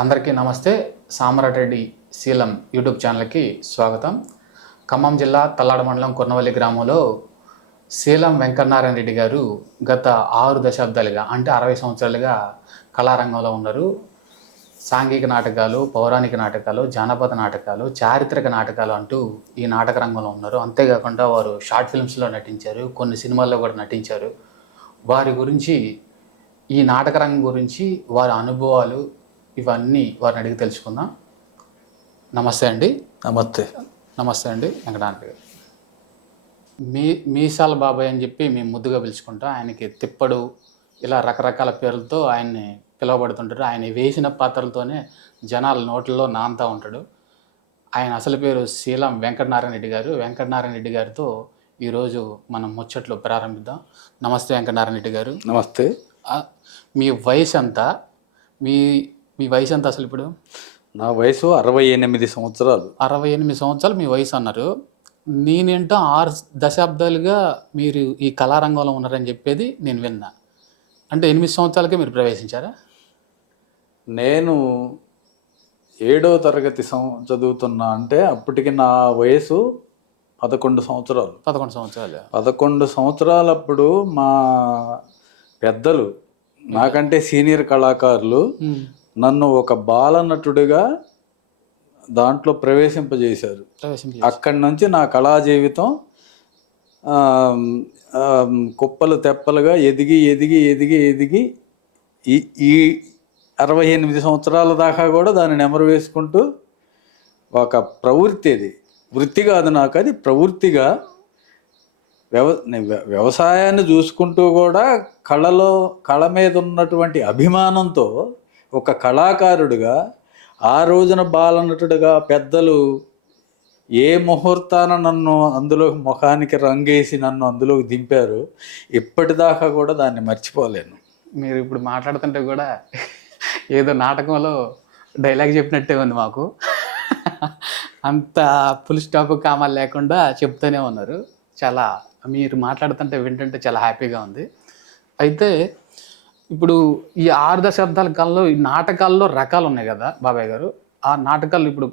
అందరికీ నమస్తే. సామరారెడ్డి శీలం యూట్యూబ్ ఛానల్కి స్వాగతం. ఖమ్మం జిల్లా తల్లాడ మండలం కొన్నవల్లి గ్రామంలో శీలం వెంకటనారాయణ రెడ్డి గారు గత 6 దశాబ్దాలుగా అంటే 60 సంవత్సరాలుగా కళారంగంలో ఉన్నారు. సాంఘిక నాటకాలు, పౌరాణిక నాటకాలు, జానపద నాటకాలు, చారిత్రక నాటకాలు అంటూ ఈ నాటక రంగంలో ఉన్నారు. అంతేకాకుండా వారు షార్ట్ ఫిల్మ్స్లో నటించారు, కొన్ని సినిమాల్లో కూడా నటించారు. వారి గురించి, ఈ నాటక రంగం గురించి, వారి అనుభవాలు ఇవన్నీ వారిని అడిగి తెలుసుకుందాం. నమస్తే అండి. నమస్తే అండి వెంకటనారాయణ గారు. మీసాల బాబాయ్ అని చెప్పి మేము ముద్దుగా పిలుచుకుంటాం. ఆయనకి తిప్పడు, ఇలా రకరకాల పేర్లతో ఆయన్ని పిలువబడుతుంటారు. ఆయన వేసిన పాత్రలతోనే జనాల నోట్లలో నాంతా ఉంటాడు. ఆయన అసలు పేరు శీలం వెంకటనారాయణ రెడ్డి గారు. వెంకటనారాయణ రెడ్డి గారితో ఈరోజు మనం ముచ్చట్లు ప్రారంభిద్దాం. నమస్తే వెంకటనారాయణ రెడ్డి గారు. నమస్తే. మీ వయసు ఎంత? మీ వయసు ఎంత అసలు ఇప్పుడు? నా వయసు 68 సంవత్సరాలు. 68 సంవత్సరాలు మీ వయసు అన్నారు. నేనేంటో 6 దశాబ్దాలుగా మీరు ఈ కళారంగంలో ఉన్నారని చెప్పేది నేను విన్నా. అంటే 8 సంవత్సరాలకే మీరు ప్రవేశించారా? నేను 7వ తరగతి చదువుతున్నా. అంటే అప్పటికి నా వయసు 11 సంవత్సరాలు. 11 సంవత్సరాలు. 11 సంవత్సరాలప్పుడు మా పెద్దలు, నాకంటే సీనియర్ కళాకారులు నన్ను ఒక బాలనటుడిగా దాంట్లో ప్రవేశింపజేశారు. అక్కడి నుంచి నా కళా జీవితం కుప్పలు తెప్పలుగా ఎదిగి ఎదిగి ఎదిగి ఎదిగి ఈ 68 సంవత్సరాల దాకా కూడా దాన్ని నెమరు వేసుకుంటూ ఒక ప్రవృత్తి, అది వృత్తి కాదు నాకు, అది ప్రవృత్తిగా వ్యవసాయాన్ని చూసుకుంటూ కూడా కళ మీద ఉన్నటువంటి అభిమానంతో ఒక కళాకారుడిగా ఆ రోజున బాలనటుడిగా పెద్దలు ఏ ముహూర్తాన నన్ను అందులో ముఖానికి రంగేసి నన్ను అందులోకి దింపారు, ఇప్పటిదాకా కూడా దాన్ని మర్చిపోలేను. మీరు ఇప్పుడు మాట్లాడుతుంటే కూడా ఏదో నాటకంలో డైలాగ్ చెప్పినట్టే ఉంది మాకు. అంత ఫుల్ స్టాప్ కామాలు లేకుండా చెప్తూనే ఉన్నారు. చాలా మీరు మాట్లాడుతుంటే వింటుంటే చాలా హ్యాపీగా ఉంది. అయితే ఇప్పుడు ఈ 6 దశాబ్దాల కాలంలో ఈ నాటకాల్లో రకాలు ఉన్నాయి కదా బాబాయ్ గారు, ఆ నాటకాలు ఇప్పుడు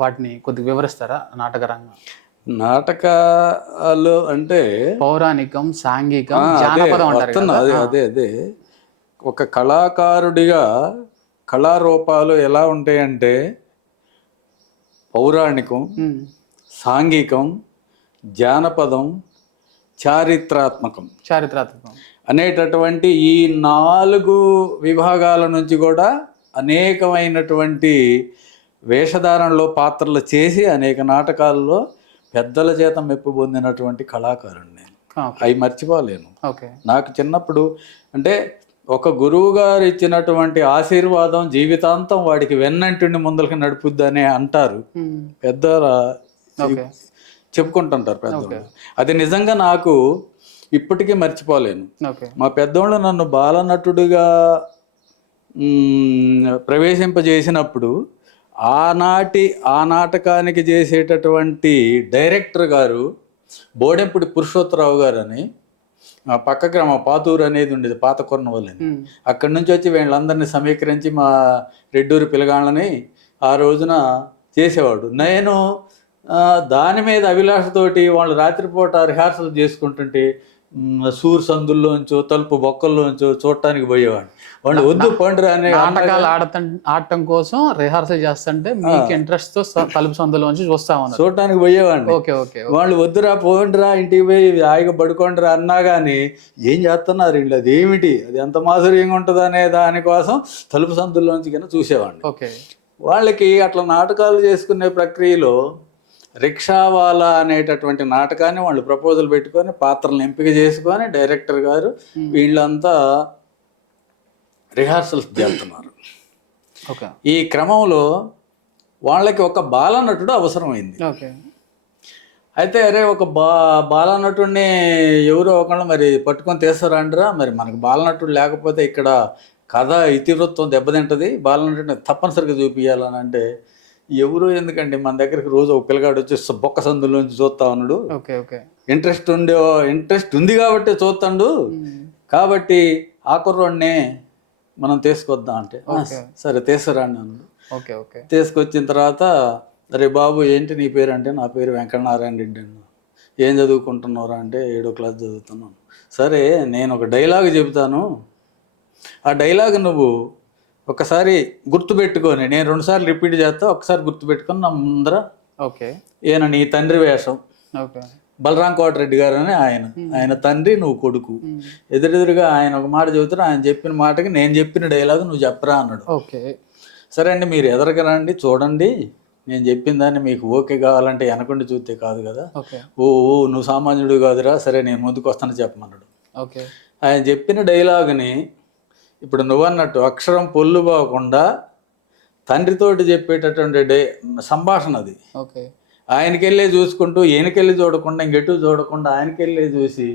వాటిని కొద్దిగా వివరిస్తారా? నాటక రంగం నాటకాలు అంటే పౌరాణికం, సాంఘికం, జానపదం అంటారు. అదే ఒక కళాకారుడిగా కళారూపాలు ఎలా ఉంటాయంటే పౌరాణికం, సాంఘికం, జానపదం, చారిత్రాత్మకం అనేటటువంటి ఈ 4 విభాగాల నుంచి కూడా అనేకమైనటువంటి వేషధారణలో పాత్రలు చేసి అనేక నాటకాల్లో పెద్దల చేత మెప్పు పొందినటువంటి కళాకారుడు నేను. అవి మర్చిపోలేను. నాకు చిన్నప్పుడు అంటే ఒక గురువు గారు ఇచ్చినటువంటి ఆశీర్వాదం జీవితాంతం వాడికి వెన్నంటిని ముందలకి నడుపుద్దని అంటారు పెద్దల, చెప్పుకుంటుంటారు పెద్దలు. అది నిజంగా నాకు ఇప్పటికీ మర్చిపోలేను. మా పెద్దోళ్ళు నన్ను బాలనటుడిగా ప్రవేశింపజేసినప్పుడు ఆ నాటకానికి చేసేటటువంటి డైరెక్టర్ గారు బోడెంపుడి పురుషోత్తరావు గారు అని, పక్క గ్రామ పాతూరు అనేది ఉండేది, పాత కొన్నవల్లని. అక్కడి నుంచి వచ్చి వీళ్ళందరినీ సమీకరించి మా రెడ్డూరు పిల్లగాళ్ళని ఆ రోజున చేసేవాడు. నేను దాని మీద అభిలాషతోటి వాళ్ళు రాత్రిపూట రిహార్సల్ చేసుకుంటుంటే సూర్ సందుల్లోంచో తలుపు బొక్కల్లోంచో చూడటానికి పోయేవాడిని. వాళ్ళు వద్దు పండురా అనే నాటకాలు ఆడటం కోసం రిహార్సల్ చేస్తుంటే మీకు ఇంట్రెస్ట్ తో తలుపు సందులోంచి చూడటానికి పోయేవాడిని. వాళ్ళు వద్దురా పోండిరా ఇంటికి పోయి హాయిగా పడుకోండిరా అన్నా కానీ ఏం చేస్తున్నారు వీళ్ళు, అది ఏమిటి, అది ఎంత మాధుర్యంగా ఉంటుంది అనే దానికోసం తలుపు సందుల్లోంచి కింద చూసేవాడిని. వాళ్ళకి అట్లా నాటకాలు చేసుకునే ప్రక్రియలో రిక్షావాలా అనేటటువంటి నాటకాన్ని వాళ్ళు ప్రపోజల్ పెట్టుకొని పాత్రలను ఎంపిక చేసుకొని డైరెక్టర్ గారు వీళ్ళంతా రిహార్సల్స్ చేస్తున్నారు. ఈ క్రమంలో వాళ్ళకి ఒక బాలనటుడు అవసరమైంది. అయితే అరే ఒక బాలనటుడిని ఎవరో ఒకళ్ళు మరి పట్టుకొని తీస్తారంటారా, మరి మనకు బాలనటుడు లేకపోతే ఇక్కడ కథ ఇతివృత్తం దెబ్బతింటది, బాలనటుడిని తప్పనిసరిగా చూపించాలని. అంటే ఎవరు ఎందుకండి, మన దగ్గరికి రోజు ఒక పిల్లగాడు వచ్చి బొక్క సందులోంచి చూస్తా ఉన్నాడు, ఇంట్రెస్ట్ ఉంది కాబట్టి చూస్తాడు, కాబట్టి ఆ కుర్రోడ్నే మనం తీసుకొద్దాం అంటే సరే తీసుకురండి అన్నాడు. ఓకే ఓకే తీసుకొచ్చిన తర్వాత అరే బాబు ఏంటి నీ పేరు అంటే నా పేరు వెంకటనారాయణ రెడ్డి అన్న. ఏం చదువుకుంటున్నారా అంటే 7వ క్లాస్ చదువుతున్నాను. సరే నేను ఒక డైలాగ్ చెబుతాను, ఆ డైలాగ్ నువ్వు ఒకసారి గుర్తుపెట్టుకొని, నేను 2 సార్లు రిపీట్ చేస్తా, ఒకసారి గుర్తుపెట్టుకొని నా ముందర ఓకే ఈయన నీ తండ్రి వేషం, ఓకే బలరాం కోటరెడ్డి గారు అని ఆయన తండ్రి, నువ్వు కొడుకు. ఎదురెదురుగా ఆయన ఒక మాట చెబుతారు, ఆయన చెప్పిన మాటకి నేను చెప్పిన డైలాగ్ నువ్వు చెప్పరా అన్నాడు. ఓకే సరే అండి మీరు ఎదరికి రండి చూడండి, నేను చెప్పిన దాన్ని మీకు ఓకే కావాలంటే వెనకండి చూస్తే కాదు కదా, ఓకే ఓ నువ్వు సామాన్యుడు కాదురా, సరే నేను ముందుకు వస్తాను చెప్పమన్నాడు. ఓకే ఆయన చెప్పిన డైలాగుని ఇప్పుడు నువ్వన్నట్టు అక్షరం పొల్లు పోకుండా తండ్రితోటి చెప్పేటటువంటి సంభాషణ అది. ఓకే ఆయనకెళ్ళే చూసుకుంటూ ఈయనకెళ్ళి చూడకుండా ఇంకెటు చూడకుండా ఆయనకెళ్ళే చూసి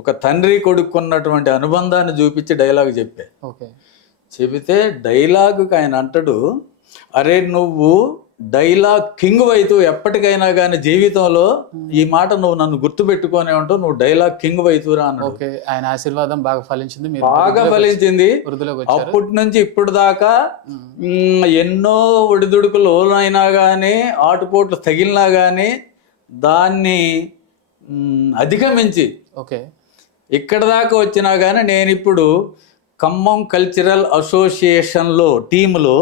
ఒక తండ్రి కొడుకున్నటువంటి అనుబంధాన్ని చూపించి డైలాగ్ చెప్పా. ఓకే చెబితే డైలాగుకి ఆయన అంటాడు, అరే నువ్వు డైలాగ్ కింగ్ వైతు ఎప్పటికైనా కానీ జీవితంలో ఈ మాట నువ్వు నన్ను గుర్తుపెట్టుకునే ఉంటావు, నువ్వు డైలాగ్ కింగ్ వైతురా అన్నాడు. ఓకే ఆయన ఆశీర్వాదం బాగా ఫలించింది, మీరు బాగా ఫలించింది. వృద్ధిలోకి వచ్చారు. అప్పటి నుంచి ఇప్పుడు దాకా ఎన్నో ఒడిదుడుకులు అయినా కానీ ఆటుపోట్లు తగిలినా కానీ దాన్ని అధిగమించి ఓకే ఇక్కడ దాకా వచ్చినా కానీ నేను ఇప్పుడు ఖమ్మం కల్చరల్ అసోసియేషన్లో టీంలో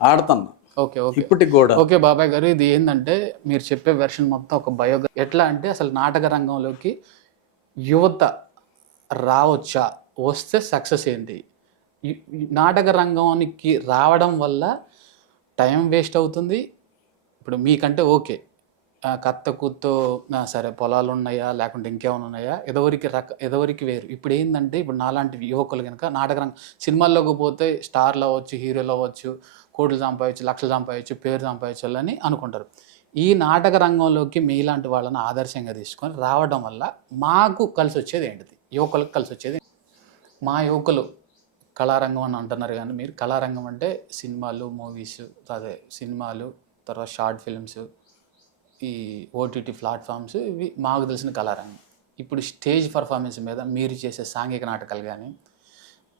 ఆడుతున్నా ఓకే ఓకే ఇప్పటికి కూడా. ఓకే బాబాయ్ గారు, ఇది ఏంటంటే మీరు చెప్పే వెర్షన్ మొత్తం ఒక బయోగ్రఫీ. ఎట్లా అంటే అసలు నాటక రంగంలోకి యువత రావచ్చా, వస్తే సక్సెస్ ఏంటి, నాటక రంగానికి రావడం వల్ల టైం వేస్ట్ అవుతుంది. ఇప్పుడు మీకంటే ఓకే కత్త కూతో సరే పొలాలు ఉన్నాయా లేకుంటే ఇంకేమైనా ఉన్నాయా, ఎదవరికి వేరు. ఇప్పుడు ఏంటంటే ఇప్పుడు నాలాంటి యువకులు కనుక నాటక రంగం సినిమాల్లోకి పోతే స్టార్లు అవ్వచ్చు, హీరోలు అవ్వచ్చు, కోట్లు సంపాదించు, లక్షలు సంపాదించు, పేరు సంపాదించాలని అని అనుకుంటారు. ఈ నాటక రంగంలోకి మీలాంటి వాళ్ళని ఆదర్శంగా తీసుకొని రావడం వల్ల మాకు కలిసి వచ్చేది ఏంటిది, యువకులకు కలిసి వచ్చేది? మా యువకులు కళారంగం అని అంటున్నారు కానీ మీరు కళారంగం అంటే సినిమాలు, మూవీస్, అదే సినిమాలు, తర్వాత షార్ట్ ఫిల్మ్స్, ఈ ఓటీటీ ప్లాట్ఫామ్స్, ఇవి మాకు తెలిసిన కళారంగం. ఇప్పుడు స్టేజ్ పర్ఫార్మెన్స్ మీద మీరు చేసే సాంఘిక నాటకాలు కానీ,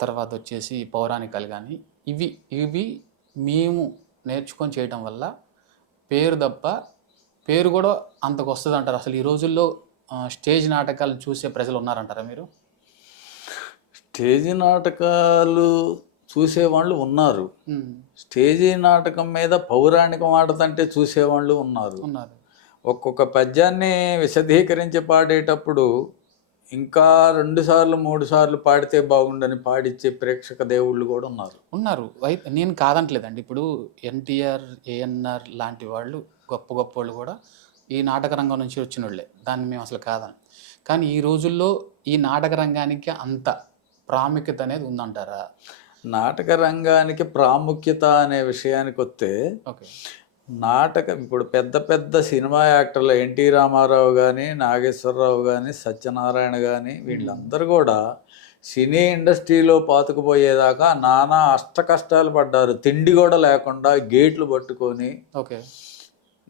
తర్వాత వచ్చేసి పౌరాణికాలు కానీ, ఇవి మేము నేర్చుకొని చేయడం వల్ల పేరు తప్ప పేరు కూడా అంతకు వస్తుంది అంటారు. అసలు ఈ రోజుల్లో స్టేజ్ నాటకాలను చూసే ప్రజలు ఉన్నారంటారా మీరు? స్టేజీ నాటకాలు చూసేవాళ్ళు ఉన్నారు, స్టేజీ నాటకం మీద పౌరాణికం ఆడతంటే చూసేవాళ్ళు ఉన్నారు. ఒక్కొక్క పద్యాన్ని విశదీకరించి పాడేటప్పుడు ఇంకా 2 సార్లు 3 సార్లు పాడితే బాగుండని పాడిచ్చే ప్రేక్షక దేవుళ్ళు కూడా ఉన్నారు. నేను కాదంటలేదండి. ఇప్పుడు ఎన్టీఆర్, ఏఎన్ఆర్ లాంటి వాళ్ళు గొప్ప వాళ్ళు కూడా ఈ నాటక రంగం నుంచి వచ్చిన వాళ్ళే, దాన్ని మేము అసలు కాదని. కానీ ఈ రోజుల్లో ఈ నాటక రంగానికి అంత ప్రాముఖ్యత అనేది ఉందంటారా? నాటక రంగానికి ప్రాముఖ్యత అనే విషయానికి వస్తే, ఓకే ఇప్పుడు పెద్ద పెద్ద సినిమా యాక్టర్లు ఎన్టీ రామారావు కానీ, నాగేశ్వరరావు కానీ, సత్యనారాయణ కానీ, వీళ్ళందరూ కూడా సినీ ఇండస్ట్రీలో పాతుకుపోయేదాకా నానా అష్ట కష్టాలు పడ్డారు. తిండి కూడా లేకుండా గేట్లు పట్టుకొని ఓకే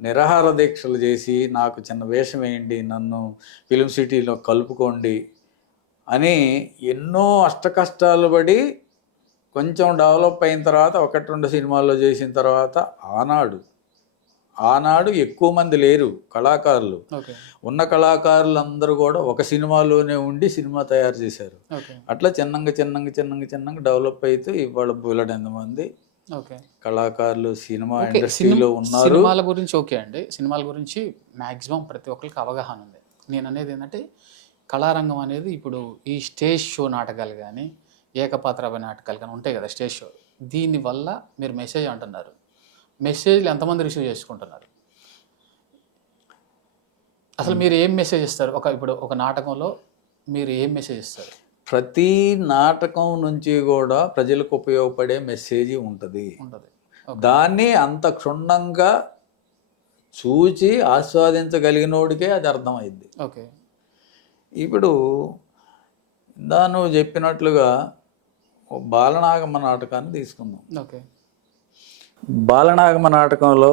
నిరాహార దీక్షలు చేసి నాకు చిన్న వేషం వేయండి, నన్ను ఫిలిం సిటీలో కలుపుకోండి అని ఎన్నో అష్ట కష్టాలు పడి కొంచెం డెవలప్ అయిన తర్వాత 1-2 సినిమాల్లో చేసిన తర్వాత ఆనాడు ఎక్కువ మంది లేరు కళాకారులు. ఉన్న కళాకారులందరూ కూడా ఒక సినిమాలోనే ఉండి సినిమా తయారు చేశారు. అట్లా చిన్నంగా డెవలప్ అయితే ఇవాళ బోలెడంత మంది కళాకారులు సినిమా ఇండస్ట్రీలో ఉన్నారు. సినిమాల గురించి ఓకే అండి, సినిమాల గురించి మ్యాక్సిమం ప్రతి ఒక్కరికి అవగాహన ఉంది. నేను అనేది ఏంటంటే కళారంగం అనేది ఇప్పుడు ఈ స్టేజ్ షో నాటకాలు కానీ, ఏకపాత్ర నాటకాలు కానీ ఉంటాయి కదా స్టేజ్ షో, దీనివల్ల మీరు మెసేజ్ అంటున్నారు, మెసేజ్లు ఎంతమంది రిసీవ్ చేసుకుంటున్నారు? అసలు మీరు ఏం మెసేజ్ ఇస్తారు? ఇప్పుడు ఒక నాటకంలో మీరు ఏం మెసేజ్ ఇస్తారు? ప్రతి నాటకం నుంచి కూడా ప్రజలకు ఉపయోగపడే మెసేజ్ ఉంటుంది. దాన్ని అంత క్షుణ్ణంగా చూచి ఆస్వాదించగలిగినోడికే అది అర్థమైంది. ఓకే ఇప్పుడు నువ్వు చెప్పినట్లుగా బాలనాగమ్మ నాటకాన్ని తీసుకుందాం. ఓకే బాలనాగమ్మ నాటకంలో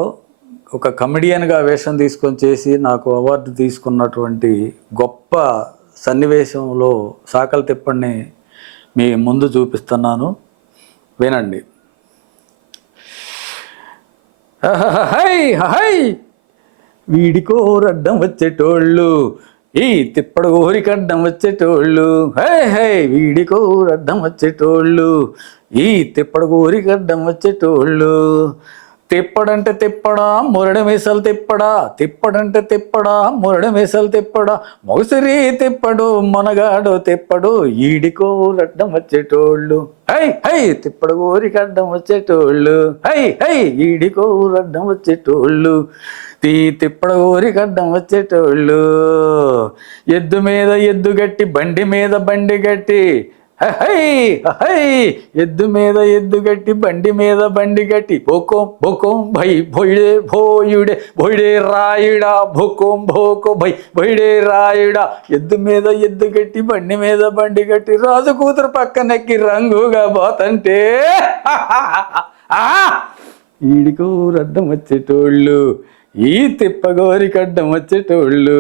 ఒక కమెడియన్గా వేషం తీసుకొని చేసి నాకు అవార్డు తీసుకున్నటువంటి గొప్ప సన్నివేశంలో సాకల తిప్పని మీ ముందు చూపిస్తున్నాను. వినండి. హై హై వీడికో రడ్డం వచ్చేటోళ్ళు, ఈ తిప్పడు ఊరికడ్డం వచ్చేటోళ్ళు, హై హై వీడికో రడ్డం వచ్చేటోళ్ళు, ఈ తిప్పడు ఊరికడ్డం వచ్చేటోళ్ళు. తిప్పడంటే తిప్పడా మురడి మీసాలు తిప్పడా, తిప్పడంటే తిప్పడా మురడి మీసాలు తిప్పడా, మొగసిరి తిప్పడు Monagadu తిప్పడు, ఈడికో రడ్డం వచ్చేటోళ్ళు, high high తిప్పడు ఊరికడ్డం వచ్చేటోళ్ళు, high high ఈడికో రడ్డం వచ్చేటోళ్ళు, తిప్పడు ఊరికడ్డం వచ్చేటోళ్ళు. ఎద్దు మీద ఎద్దు గట్టి బండి మీద బండి గట్టి, హై హై ఎద్దు మీద ఎద్దు గట్టి బండి మీద బండి గట్టి, భోకోం భోకోం భై భొయిడే భోయుడే భొయిడే రాయుడా, భోకోం భోకో భై భొయిడే రాయుడా, ఎద్దు మీద ఎద్దు గట్టి బండి మీద బండి గట్టి, రాజు కూతురు పక్కనెక్కి రంగుగా పోతంటే ఈడికో రడ్డం వచ్చేటోళ్ళు, ఈ తిప్పగోరికడ్డం వచ్చేటోళ్ళు,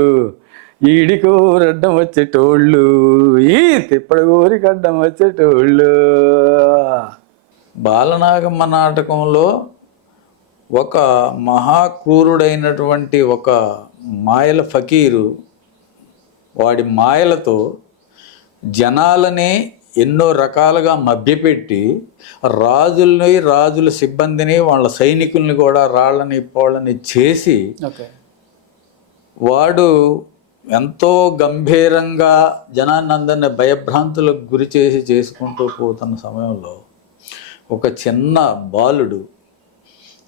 ఈడికో రడ్డం వచ్చేటోళ్ళు, ఈ తిప్పగోరికడ్డం వచ్చేటోళ్ళు. బాలనాగమ్మ నాటకంలో ఒక మహాక్రూరుడైనటువంటి ఒక మాయల ఫకీరు వాడి మాయలతో జనాలని ఎన్నో రకాలుగా మభ్యపెట్టి రాజుల్ని రాజుల సిబ్బందిని వాళ్ళ సైనికుల్ని కూడా రాళ్ళని పోళ్ళని చేసి వాడు ఎంతో గంభీరంగా జనాన్ని అందరినీ భయభ్రాంతులకు గురి చేసి చేసుకుంటూ పోతున్న సమయంలో ఒక చిన్న బాలుడు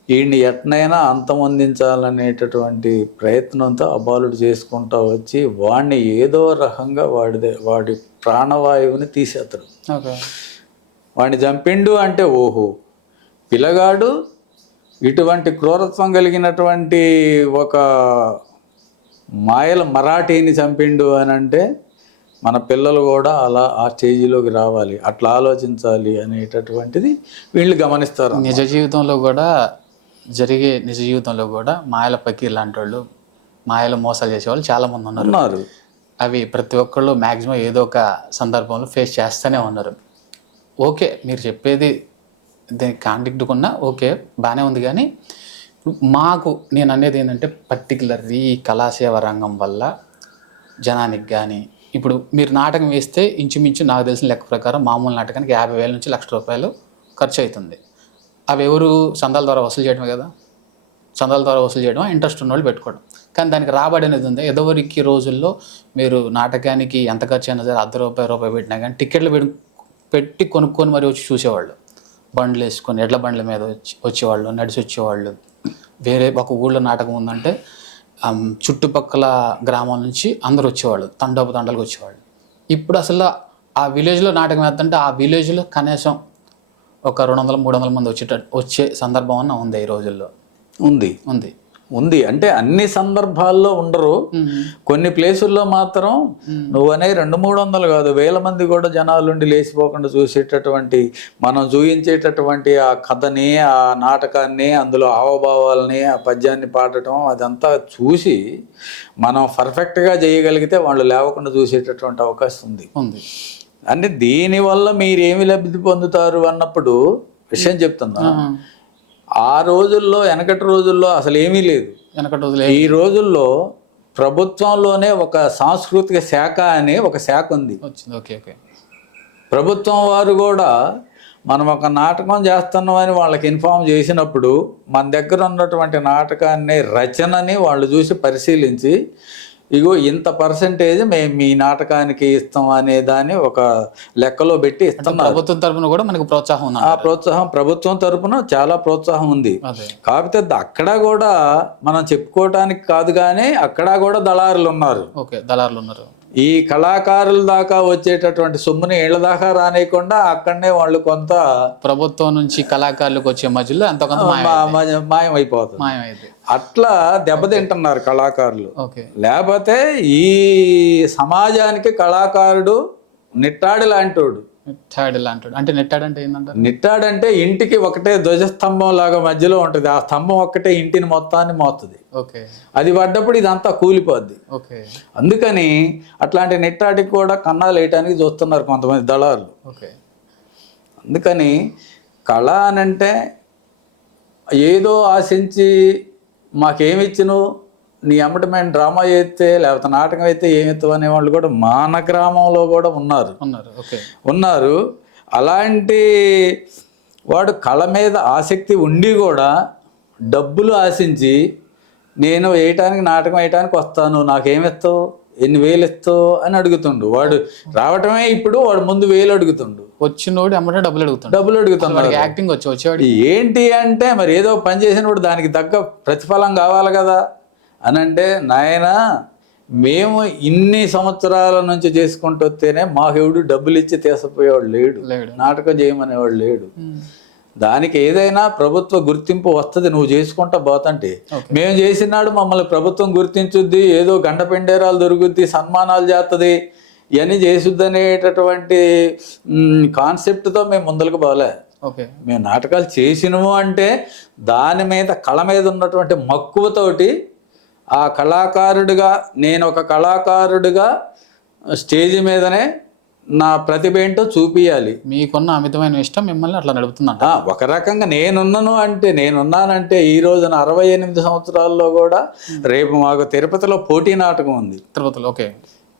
వీడిని ఎట్నైనా అంతమొందించాలనేటటువంటి ప్రయత్నంతో ఆ బాలుడు చేసుకుంటూ వచ్చి వాడిని ఏదో రకంగా వాడి ప్రాణవాయువుని తీసేస్తాడు. వాడిని చంపిండు అంటే ఓహో పిల్లగాడు ఇటువంటి క్రూరత్వం కలిగినటువంటి ఒక మాయల మరాఠీని చంపిండు అని అంటే మన పిల్లలు కూడా అలా ఆ స్టేజీలోకి రావాలి, అట్లా ఆలోచించాలి అనేటటువంటిది వీళ్ళు గమనిస్తారు. నిజ జీవితంలో కూడా మాయల పకీర్ లాంటి వాళ్ళు, మాయల మోసాలు చేసేవాళ్ళు చాలామంది ఉన్నారు. అవి ప్రతి ఒక్కళ్ళు మ్యాక్సిమం ఏదో ఒక సందర్భంలో ఫేస్ చేస్తూనే ఉన్నారు. ఓకే, మీరు చెప్పేది దీనికి కాంటాక్ట్ కొన్నా ఓకే బాగానే ఉంది, కానీ నేను అనేది ఏంటంటే పర్టికులర్ ఈ కళాసేవ రంగం వల్ల జనానికి కానీ, ఇప్పుడు మీరు నాటకం వేస్తే ఇంచుమించు నాకు తెలిసిన లెక్క ప్రకారం మామూలు నాటకానికి 50,000 నుంచి ₹1,00,000 ఖర్చు అవుతుంది. అవి ఎవరు సందాల ద్వారా వసూలు చేయడమే కదా, సందాల ద్వారా వసూలు చేయడం ఇంట్రెస్ట్ ఉన్న వాళ్ళు పెట్టుకోవడం. కానీ దానికి రాబడి అనేది ఉంది. ఎదవరికి రోజుల్లో మీరు నాటకానికి ఎంత ఖర్చు అయినా సరే ₹1 పెట్టినా కానీ టికెట్లు పెట్టి కొనుక్కొని మరి వచ్చి చూసేవాళ్ళు, బండ్లు వేసుకొని ఎడ్ల బండ్ల మీద వచ్చేవాళ్ళు, నడిచి వచ్చేవాళ్ళు. వేరే ఒక ఊళ్ళో నాటకం ఉందంటే చుట్టుపక్కల గ్రామాల నుంచి అందరు వచ్చేవాళ్ళు, తండాలకు వచ్చేవాళ్ళు. ఇప్పుడు అసలు ఆ విలేజ్లో నాటకం వేస్తుంటే ఆ విలేజ్లో కనీసం ఒక 200-300 మంది వచ్చే సందర్భం అన్న ఉంది ఈ రోజుల్లో. ఉంది అంటే అన్ని సందర్భాల్లో ఉండరు, కొన్ని ప్లేసుల్లో మాత్రం నువ్వనే 200-300 కాదు 1000 మంది కూడా జనాలుండి లేచిపోకుండా చూసేటటువంటి, మనం చూపించేటటువంటి ఆ కథని, ఆ నాటకాన్ని, అందులో హావభావాలని, ఆ పద్యాన్ని పాడటం అదంతా చూసి మనం పర్ఫెక్ట్గా చేయగలిగితే వాళ్ళు లేవకుండా చూసేటటువంటి అవకాశం ఉంది. అంటే దీనివల్ల మీరేమి లబ్ధి పొందుతారు అన్నప్పుడు విషయం చెప్తున్నా. ఆ రోజుల్లో వెనకటి రోజుల్లో అసలు ఏమీ లేదు. ఈ రోజుల్లో ప్రభుత్వంలోనే ఒక సాంస్కృతిక శాఖ అనే ఒక శాఖ ఉంది. ప్రభుత్వం వారు కూడా మనం ఒక నాటకం చేస్తున్నామని వాళ్ళకి ఇన్ఫార్మ్ చేసినప్పుడు మన దగ్గర ఉన్నటువంటి నాటకాన్ని రచనని వాళ్ళు చూసి పరిశీలించి ఇగో ఇంత పర్సెంటేజ్ మేము మీ నాటకానికి ఇస్తాం అనే దాన్ని ఒక లెక్కలో పెట్టి ఇస్తాం. ప్రభుత్వం తరపున కూడా మనకు ప్రోత్సాహం ఉంది. ఆ ప్రోత్సాహం ప్రభుత్వం తరపున చాలా ప్రోత్సాహం ఉంది. కాకపోతే అక్కడ కూడా మనం చెప్పుకోవటానికి కాదు, కానీ అక్కడ కూడా దళారులు ఉన్నారు. ఈ కళాకారుల దాకా వచ్చేటటువంటి సొమ్ముని ఇళ్ల దాకా రానియకుండా అక్కడనే వాళ్ళు కొంత ప్రభుత్వం నుంచి కళాకారులకు వచ్చే మధ్యలో మాయమైపోతుంది. అట్లా దెబ్బతింటున్నారు కళాకారులు. లేకపోతే ఈ సమాజానికి కళాకారుడు నిట్టాడి లాంటోడు. అంటే నిట్టాడంటే ఏంటంటే, నిట్టాడంటే ఇంటికి ఒకటే ధ్వజస్తంభం లాగా మధ్యలో ఉంటుంది. ఆ స్తంభం ఒక్కటే ఇంటిని మొత్తాన్ని మోస్తుంది. అది పడ్డప్పుడు ఇదంతా కూలిపోద్ది. అందుకని అట్లాంటి నిట్టాడికి కూడా కన్నాలు వేయటానికి చూస్తున్నారు కొంతమంది దళారులు. ఓకే. అందుకని కళ అని అంటే ఏదో ఆశించి మాకేమిచ్చిను, నీ అమ్మటి మేము డ్రామా చేస్తే లేకపోతే నాటకం అయితే ఏమిస్తావు అనేవాళ్ళు కూడా మన గ్రామంలో కూడా ఉన్నారు. ఉన్నారు. అలాంటి వాడు కళ మీద ఆసక్తి ఉండి కూడా డబ్బులు ఆశించి నేను వేయటానికి నాటకం వేయటానికి వస్తాను, నాకేమిస్తావు, ఎన్ని వేలు ఇస్తావు అని అడుగుతుండు. వాడు రావటమే ఇప్పుడు వాడు ముందు వేలు అడుగుతుండు, వచ్చినోడు అమ్మటే డబ్బులు అడుగుతున్నాడు. యాక్టింగ్ వచ్చేవాడు ఏంటి అంటే మరి ఏదో పని చేసినప్పుడు దానికి తగ్గ ప్రతిఫలం కావాలి కదా అని అంటే, నాయన మేము ఇన్ని సంవత్సరాల నుంచి చేసుకుంటూ వస్తేనే మాకెవడు డబ్బులు ఇచ్చి తీసపోయేవాడు లేడు, నాటకం చేయమనేవాడు లేడు. దానికి ఏదైనా ప్రభుత్వ గుర్తింపు వస్తుంది, నువ్వు చేసుకుంటా పోతంటే. మేము చేసినాడు మమ్మల్ని ప్రభుత్వం గుర్తించుద్ది, ఏదో గంట పెండేరాలు దొరుకుద్ది, సన్మానాలు చేస్తుంది, ఇవన్నీ చేసుద్ది అనేటటువంటి కాన్సెప్ట్తో మేము ముందరకు పోలే. మేము నాటకాలు చేసినము అంటే దాని మీద కళ మీద ఉన్నటువంటి మక్కువతోటి ఆ కళాకారుడిగా, నేను ఒక కళాకారుడిగా స్టేజ్ మీదనే నా ప్రతిభ ఏంటో చూపియాలి. మీకున్న అమితమైన ఇష్టం మిమ్మల్ని అట్లా నడుపుతున్నా. ఒక రకంగా నేనున్నానంటే ఈ రోజున 68 సంవత్సరాల్లో కూడా రేపు మాకు తిరుపతిలో పోటీ నాటకం ఉంది. తిరుపతిలో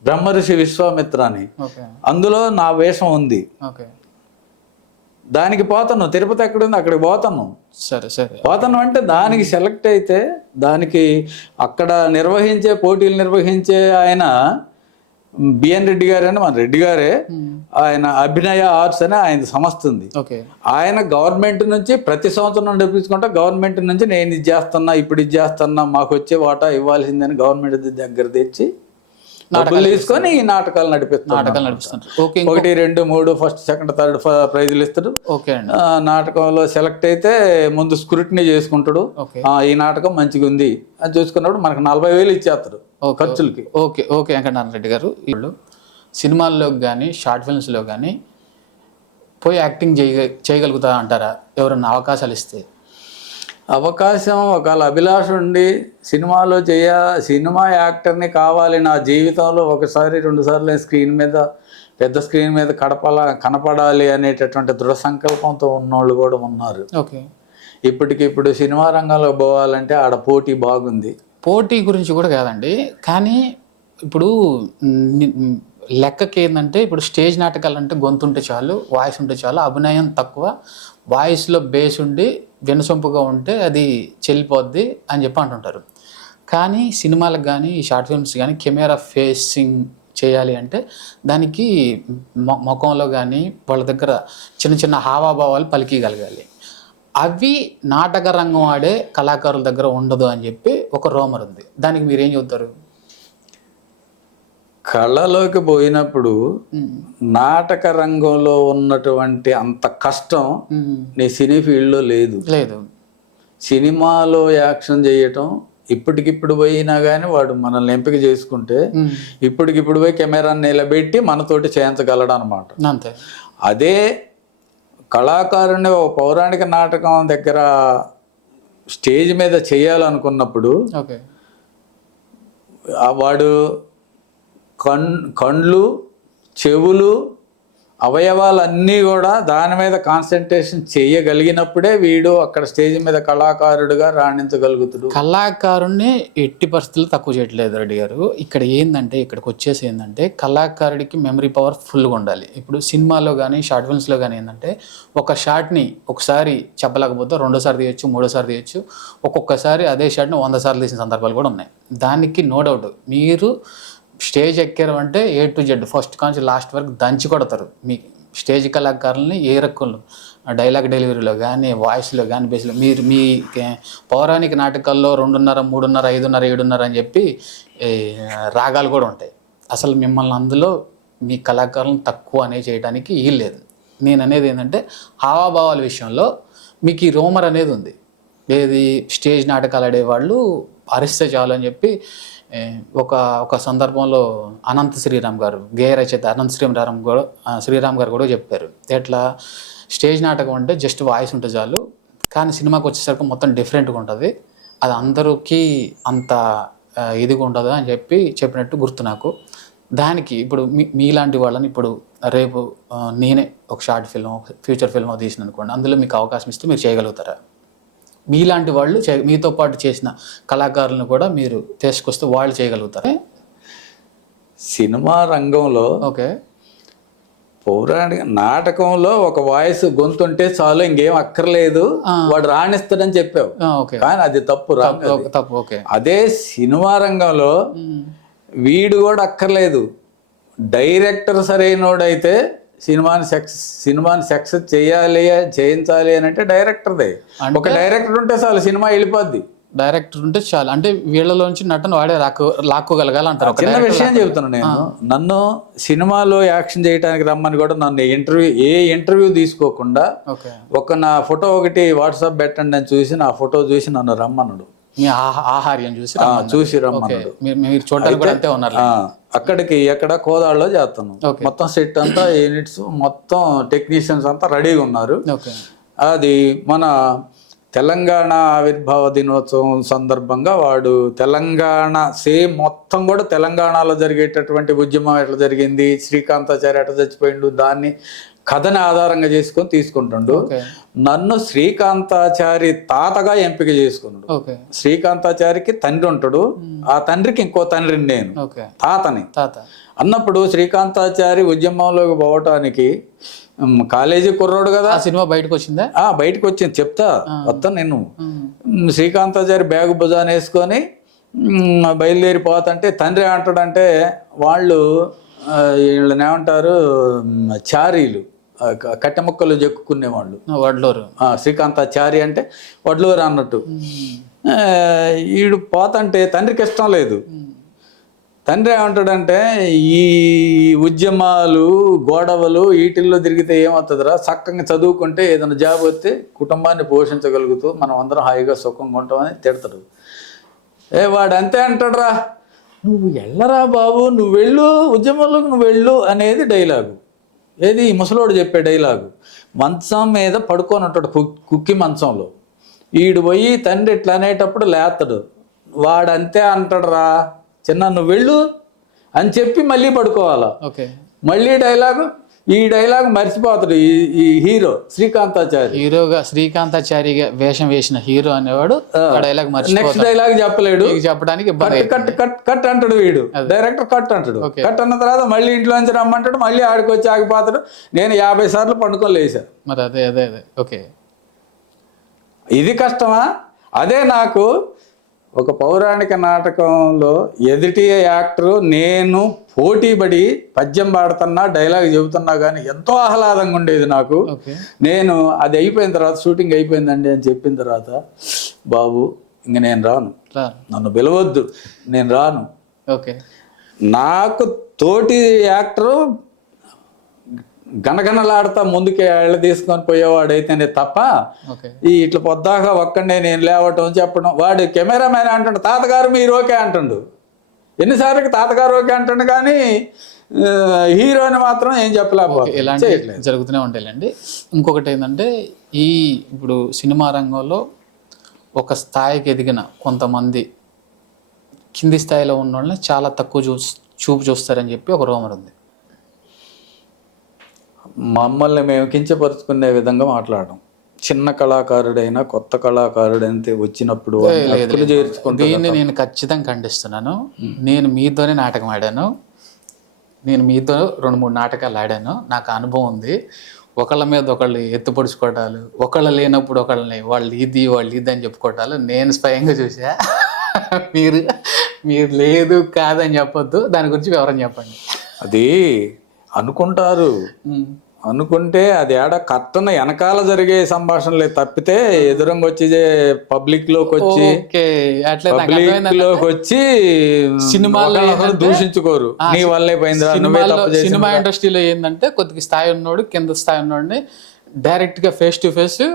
బ్రహ్మర్షి విశ్వామిత్ర అని, అందులో నా వేషం ఉంది. దానికి పోతాను. తిరుపతి ఎక్కడుంది అక్కడికి పోతాను. పోతాను అంటే దానికి సెలెక్ట్ అయితే దానికి అక్కడ పోటీలు నిర్వహించే ఆయన బిఎన్ రెడ్డి గారు అని, మన రెడ్డి గారే, ఆయన అభినయ ఆర్ట్స్ అని ఆయన సంస్థ ఉంది. ఆయన గవర్నమెంట్ నుంచి ప్రతి సంవత్సరం నడిపించుకుంటా, గవర్నమెంట్ నుంచి నేను ఇది చేస్తున్నా, ఇప్పుడు ఇది చేస్తున్నా, మాకు వచ్చే వాటా ఇవ్వాల్సిందని గవర్నమెంట్ దగ్గర తెచ్చి డబ్బులు తీసుకొని ఈ నాటకాలు నడిపిస్తాను. 1, 2, 3 ఫస్ట్, సెకండ్, థర్డ్ ప్రైజులు ఇస్తాడు. నాటకంలో సెలెక్ట్ అయితే ముందు స్క్రూటినీ చేసుకుంటాడు. ఈ నాటకం మంచిగా ఉంది అని చూసుకున్నప్పుడు మనకు 40,000 ఇచ్చేస్తాడు ఖర్చులకి. ఓకే వెంకటనారాయణ రెడ్డి గారు, వీళ్ళు సినిమాల్లో కానీ షార్ట్ ఫిల్మ్స్లో కానీ పోయి యాక్టింగ్ చేయగలుగుతా అంటారా? ఎవరన్నా అవకాశాలు ఇస్తే? అవకాశం ఒకవేళ అభిలాష ఉండి సినిమా యాక్టర్ని కావాలి నా జీవితంలో 1 సారి 2 సార్లు పెద్ద స్క్రీన్ మీద కనపడాలి అనేటటువంటి దృఢ సంకల్పంతో ఉన్నోళ్ళు కూడా ఉన్నారు. ఇప్పటికిప్పుడు సినిమా రంగంలో పోవాలంటే ఆడ పోటీ బాగుంది. పోటీ గురించి కూడా కాదండి, కానీ ఇప్పుడు లెక్కకి ఏంటంటే, ఇప్పుడు స్టేజ్ నాటకాలు అంటే గొంతు ఉంటే చాలు, వాయిస్ ఉంటే చాలు, అభినయం తక్కువ, వాయిస్లో బేస్ ఉండి వినసొంపుగా ఉంటే అది చెల్లిపోద్ది అని చెప్పి అంటుంటారు. కానీ సినిమాలకు కానీ షార్ట్ ఫిల్మ్స్ కానీ కెమెరా ఫేసింగ్ చేయాలి అంటే దానికి ముఖంలో కానీ వాళ్ళ దగ్గర చిన్న చిన్న హావాభావాలు పలికిగలగాలి. అవి నాటక రంగం ఆడే కళాకారుల దగ్గర ఉండదు అని చెప్పి ఒక రోమర్ ఉంది. దానికి మీరేం చెబుతారు? కళలోకి పోయినప్పుడు నాటక రంగంలో ఉన్నటువంటి అంత కష్టం నీ సినీ ఫీల్డ్లో లేదు. సినిమాలో యాక్షన్ చేయటం ఇప్పటికిప్పుడు పోయినా కానీ వాడు మనల్ని ఎంపిక చేసుకుంటే ఇప్పటికిప్పుడు పోయి కెమెరాని నిలబెట్టి మనతోటి చేయించగలడు అనమాట. అంతే. అదే కళాకారుని ఒక పౌరాణిక నాటకం దగ్గర స్టేజ్ మీద చేయాలనుకున్నప్పుడు వాడు కళ్ళు, చెవులు, అవయవాలన్నీ కూడా దాని మీద కాన్సన్ట్రేషన్ చేయగలిగినప్పుడే వీడు అక్కడ స్టేజ్ మీద కళాకారుడిగా రాణించగలుగుతాడు. కళాకారుడిని ఎట్టి పరిస్థితులు తక్కువ చేయట్లేదు రెడ్డి గారు. ఇక్కడికి వచ్చేసి ఏంటంటే కళాకారుడికి మెమరీ పవర్ ఫుల్గా ఉండాలి. ఇప్పుడు సినిమాలో కానీ షార్ట్ ఫిల్మ్స్లో కానీ ఏంటంటే ఒక షాట్ని ఒకసారి చెప్పలేకపోతే 2వ సారి తీయచ్చు, 3వ సారి తీయచ్చు, ఒక్కొక్కసారి అదే షాట్ని 100 సార్లు తీసిన సందర్భాలు కూడా ఉన్నాయి. దానికి నో డౌట్ మీరు స్టేజ్ ఎక్కారు అంటే A to Z first Kanchi last వరకు దంచి కొడతారు. మీ స్టేజ్ కళాకారులని ఏ రకంలో డైలాగ్ డెలివరీలో కానీ వాయిస్లో కానీ బేస్లో మీరు మీ పౌరాణిక నాటకాల్లో 2:30, 3:30, 5:30, 7:30 అని చెప్పి రాగాలు కూడా ఉంటాయి. అసలు మిమ్మల్ని అందులో మీ కళాకారులను తక్కువ అనేది చేయడానికి వీల్లేదు. నేను అనేది ఏంటంటే హావాభావాల విషయంలో మీకు ఈ రోమర్ అనేది ఉంది. ఏది స్టేజ్ నాటకాలు ఆడేవాళ్ళు అరిస్తే చాలు అని చెప్పి ఒక సందర్భంలో అనంత శ్రీరామ్ గారు, గేయ రచయిత అనంత శ్రీరామ్ గారు కూడా చెప్పారు. ఎట్లా స్టేజ్ నాటకం అంటే జస్ట్ వాయిస్ ఉంటే చాలు, కానీ సినిమాకి వచ్చేసరికి మొత్తం డిఫరెంట్గా ఉంటుంది, అది అందరికీ అంత ఇదిగా ఉండదు అని చెప్పినట్టు గుర్తు నాకు. దానికి ఇప్పుడు మీలాంటి వాళ్ళని ఇప్పుడు రేపు నేనే ఒక షార్ట్ ఫిల్మ్ ఫ్యూచర్ ఫిల్మ్ తీసిన అనుకోండి, అందులో మీకు అవకాశం ఇస్తే మీరు చేయగలుగుతారా? మీలాంటి వాళ్ళు మీతో పాటు చేసిన కళాకారులను కూడా మీరు తీసుకొస్తే వాళ్ళు చేయగలుగుతారా? సినిమా రంగంలో ఓకే, పౌరాణిక నాటకంలో ఒక వాయిస్ గొంతుంటే చాలు, ఇంకేం అక్కర్లేదు, వాడు రాణిస్తాడని చెప్పావు. ఓకే, కానీ అది తప్పు తప్పు. ఓకే, అదే సినిమా రంగంలో వీడు కూడా అక్కర్లేదు, డైరెక్టర్ సరైనోడైతే సినిమాని సక్సెస్ చేయించాలి అని అంటే డైరెక్టర్దే. ఒక డైరెక్టర్ ఉంటే చాలు, సినిమా వెళ్ళిపోద్ది. డైరెక్టర్ ఉంటే చాలు, అంటే వీళ్ళలోంచి నటన వాడే లాక్కోగలగాలి అంటారు. చిన్న విషయం చెబుతున్నాను నేను. నన్ను సినిమాలో యాక్షన్ చేయడానికి రమ్మని కూడా నన్ను ఇంటర్వ్యూ తీసుకోకుండా నా ఫోటో ఒకటి వాట్సాప్ పెట్టండి అని చూసి నా ఫోటో చూసి నన్ను రమ్మన్నాడు. మీ ఆహార్యం చూసి రమ్మన్నాడు. మీరు చూడడానికి కూడా అంతే ఉన్నారు. అక్కడికి ఎక్కడ కోదాడలో చేస్తున్నాం. మొత్తం సెట్ అంతా, యూనిట్స్ మొత్తం, టెక్నీషియన్స్ అంతా రెడీగా ఉన్నారు. అది మన తెలంగాణ ఆవిర్భావ దినోత్సవం సందర్భంగా వాడు తెలంగాణ మొత్తం కూడా తెలంగాణలో జరిగేటటువంటి ఉద్యమం ఎట్లా జరిగింది, శ్రీకాంతాచారి ఎట్లా చచ్చిపోయిండు, దాన్ని కథని ఆధారంగా చేసుకొని తీసుకుంటుండు. నన్ను శ్రీకాంతాచారి తాతగా ఎంపిక చేసుకున్నాడు. శ్రీకాంతాచారికి తండ్రి ఉంటాడు, ఆ తండ్రికి ఇంకో తండ్రిని నేను, తాతని. అన్నప్పుడు శ్రీకాంతాచారి ఉద్యమంలోకి పోవటానికి కాలేజీ కుర్రోడు కదా. సినిమా బయటకు వచ్చిందా? బయటకు వచ్చింది, చెప్తా వస్తాను నేను. శ్రీకాంతాచారి బ్యాగు భుజాన్ని వేసుకొని బయలుదేరిపోతుంటే తండ్రి ఏమంటాడంటే, వీళ్ళని ఏమంటారు, చారీలు, కట్టె ముక్కలు చెక్కుకునేవాళ్ళు, వడ్లూరు. శ్రీకాంతాచారి అంటే వడ్లూరు అన్నట్టు. వీడు పోతంటే తండ్రికి ఇష్టం లేదు. తండ్రి ఏమంటాడంటే, ఈ ఉద్యమాలు గొడవలు వీటిల్లో తిరిగితే ఏమవుతుందిరా, చక్కగా చదువుకుంటే ఏదైనా జాబ్ వస్తే కుటుంబాన్ని పోషించగలుగుతూ మనం అందరం హాయిగా సుఖంగా ఉంటామని తిడతాడు. వాడు అంతే అంటాడురా, నువ్వు వెళ్ళరా బాబు, నువ్వు వెళ్ళు, ఉద్యమంలోకి నువ్వు వెళ్ళు అనేది డైలాగు. ఏది ముసలోడు చెప్పే డైలాగు. మంచం మీద పడుకొని ఉంటాడు, కుక్కి మంచంలో. ఈడు పోయి తండ్రి ఇట్లా అనేటప్పుడు లేస్తాడు. వాడంతే అంటాడురా, చిన్న నువ్వు వెళ్ళు అని చెప్పి మళ్ళీ పడుకోవాలా. మళ్ళీ ఈ డైలాగ్ మర్చిపోతాడు ఈ హీరో శ్రీకాంతాచారి. హీరోగా శ్రీకాంతాచారిగా వేషం వేసిన హీరో అనేవాడు డైలాగ్ నెక్స్ట్ డైలాగ్ చెప్పలేడు, చెప్పడానికి కట్ అంటాడు వీడు. డైరెక్టర్ కట్ అంటాడు. కట్ అన్న తర్వాత మళ్ళీ ఇంట్లోంచి రమ్మంటాడు, మళ్ళీ ఆడికి వచ్చి ఆగిపోతాడు. నేను 50 సార్లు పండుకొని లేసా. మరి అదే ఓకే, ఇది కష్టమా? అదే నాకు ఒక పౌరాణిక నాటకంలో ఎదుటి యాక్టరు నేను పోటీపడి పద్యం పాడుతున్నా, డైలాగ్ చెబుతున్నా కానీ ఎంతో ఆహ్లాదంగా ఉండేది నాకు. నేను అది అయిపోయిన తర్వాత, షూటింగ్ అయిపోయిందండి అని చెప్పిన తర్వాత, బాబు ఇంక నేను రాను, నన్ను పిలవద్దు, నేను రాను. నాకు తోటి యాక్టరు గణగణలాడుతా ముందుకి ఎళ్ళ తీసుకొని పోయేవాడైతేనే తప్ప ఇట్లా పొద్దాక ఒక్కడే నేను లేవటం చెప్పడం. వాడు కెమెరామ్యాన్ అంటుండు, తాతగారు మీరు ఓకే అంటుండు. ఎన్నిసార్లకి తాతగారు ఓకే అంటుండు, కానీ హీరోని మాత్రం ఏం చెప్పలేకపోతే. ఇలాంటి జరుగుతూనే ఉంటాయండి. ఇంకొకటి ఏంటంటే, ఇప్పుడు సినిమా రంగంలో ఒక స్థాయికి ఎదిగిన కొంతమంది కింది స్థాయిలో ఉన్న వాళ్ళని చాలా తక్కువ చూపు చూస్తారని చెప్పి ఒక రూమర్ ఉంది. మమ్మల్ని మేము కించపరుచుకునే విధంగా మాట్లాడడం. చిన్న కళాకారుడైనా కొత్త కళాకారుడైతే వచ్చినప్పుడు దీన్ని నేను ఖచ్చితంగా ఖండిస్తున్నాను. నేను మీతోనే నాటకం ఆడాను, నేను మీతో 2-3 నాటకాలు ఆడాను, నాకు అనుభవం ఉంది. ఒకళ్ళ మీద ఒకళ్ళు ఎత్తుపడుచుకోవటాలు, ఒకళ్ళు లేనప్పుడు ఒకళ్ళని వాళ్ళు ఇది అని చెప్పుకోవటాలు నేను స్వయంగా చూసా. మీరు లేదు కాదని చెప్పొద్దు, దాని గురించి వివరం చెప్పండి. అది అనుకుంటే అది కట్టన వెనకాల జరిగే సంభాషణలే తప్పితే ఎదురంగా వచ్చి పబ్లిక్ లోకి వచ్చి సినిమాలో దూషించుకోరు. నీ వల్లే పోయింది. సినిమా ఇండస్ట్రీలో ఏంటంటే కొద్దిగా స్థాయి ఉన్నోడు కింద స్థాయి ఉన్నోడిని డైరెక్ట్ గా ఫేస్ టు ఫేస్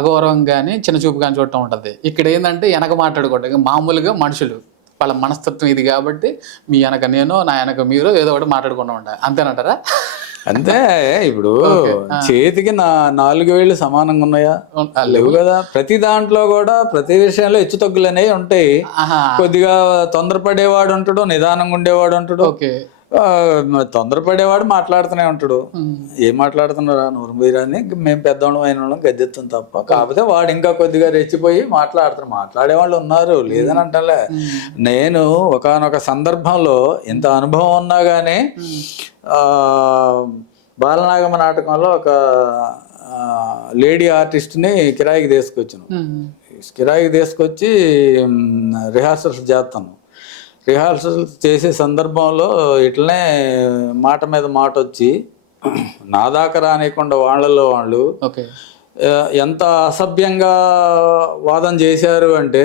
అగౌరవం కానీ చిన్న చూపు కానీ చూడటం ఉంటుంది. ఇక్కడ ఏంటంటే వెనక మాట్లాడుకోవడం, మామూలుగా మనుషులు వాళ్ళ మనస్తత్వం ఇది కాబట్టి మీ వెనక నేను, నా వెనక మీరు ఏదో ఒకటి మాట్లాడుకుంటూ ఉంటారు. అంతేనంటారా? అంతే. ఇప్పుడు చేతికి 4 వేళ్ళు సమానంగా ఉన్నాయా? లేవు కదా. ప్రతి దాంట్లో కూడా ప్రతి విషయంలో హెచ్చు తగ్గులు అనేవి ఉంటాయి. కొద్దిగా తొందరపడేవాడు ఉంటాడు, నిదానంగా ఉండేవాడు ఉంటాడు. తొందరపడేవాడు మాట్లాడుతూనే ఉంటాడు. ఏం మాట్లాడుతున్నారా నూరు మీరని మేము పెద్దవాళ్ళం అయిన వాళ్ళం గద్దెత్తాం తప్ప. కాకపోతే వాడు ఇంకా కొద్దిగా రెచ్చిపోయి మాట్లాడే వాళ్ళు ఉన్నారు, లేదని అంటలే. నేను ఒకానొక సందర్భంలో ఇంత అనుభవం ఉన్నా కానీ బాలనాగమ్మ నాటకంలో ఒక లేడీ ఆర్టిస్ట్ని కిరాయికి తీసుకొచ్చాను. కిరాయికి తీసుకొచ్చి రిహార్సల్స్ చేస్తాను. రిహార్సల్ చేసే సందర్భంలో ఇట్లనే మాట మీద మాట వచ్చి నా దాకా రానియకుండా వాళ్ళలో వాళ్ళు ఎంత అసభ్యంగా వాదన చేశారు అంటే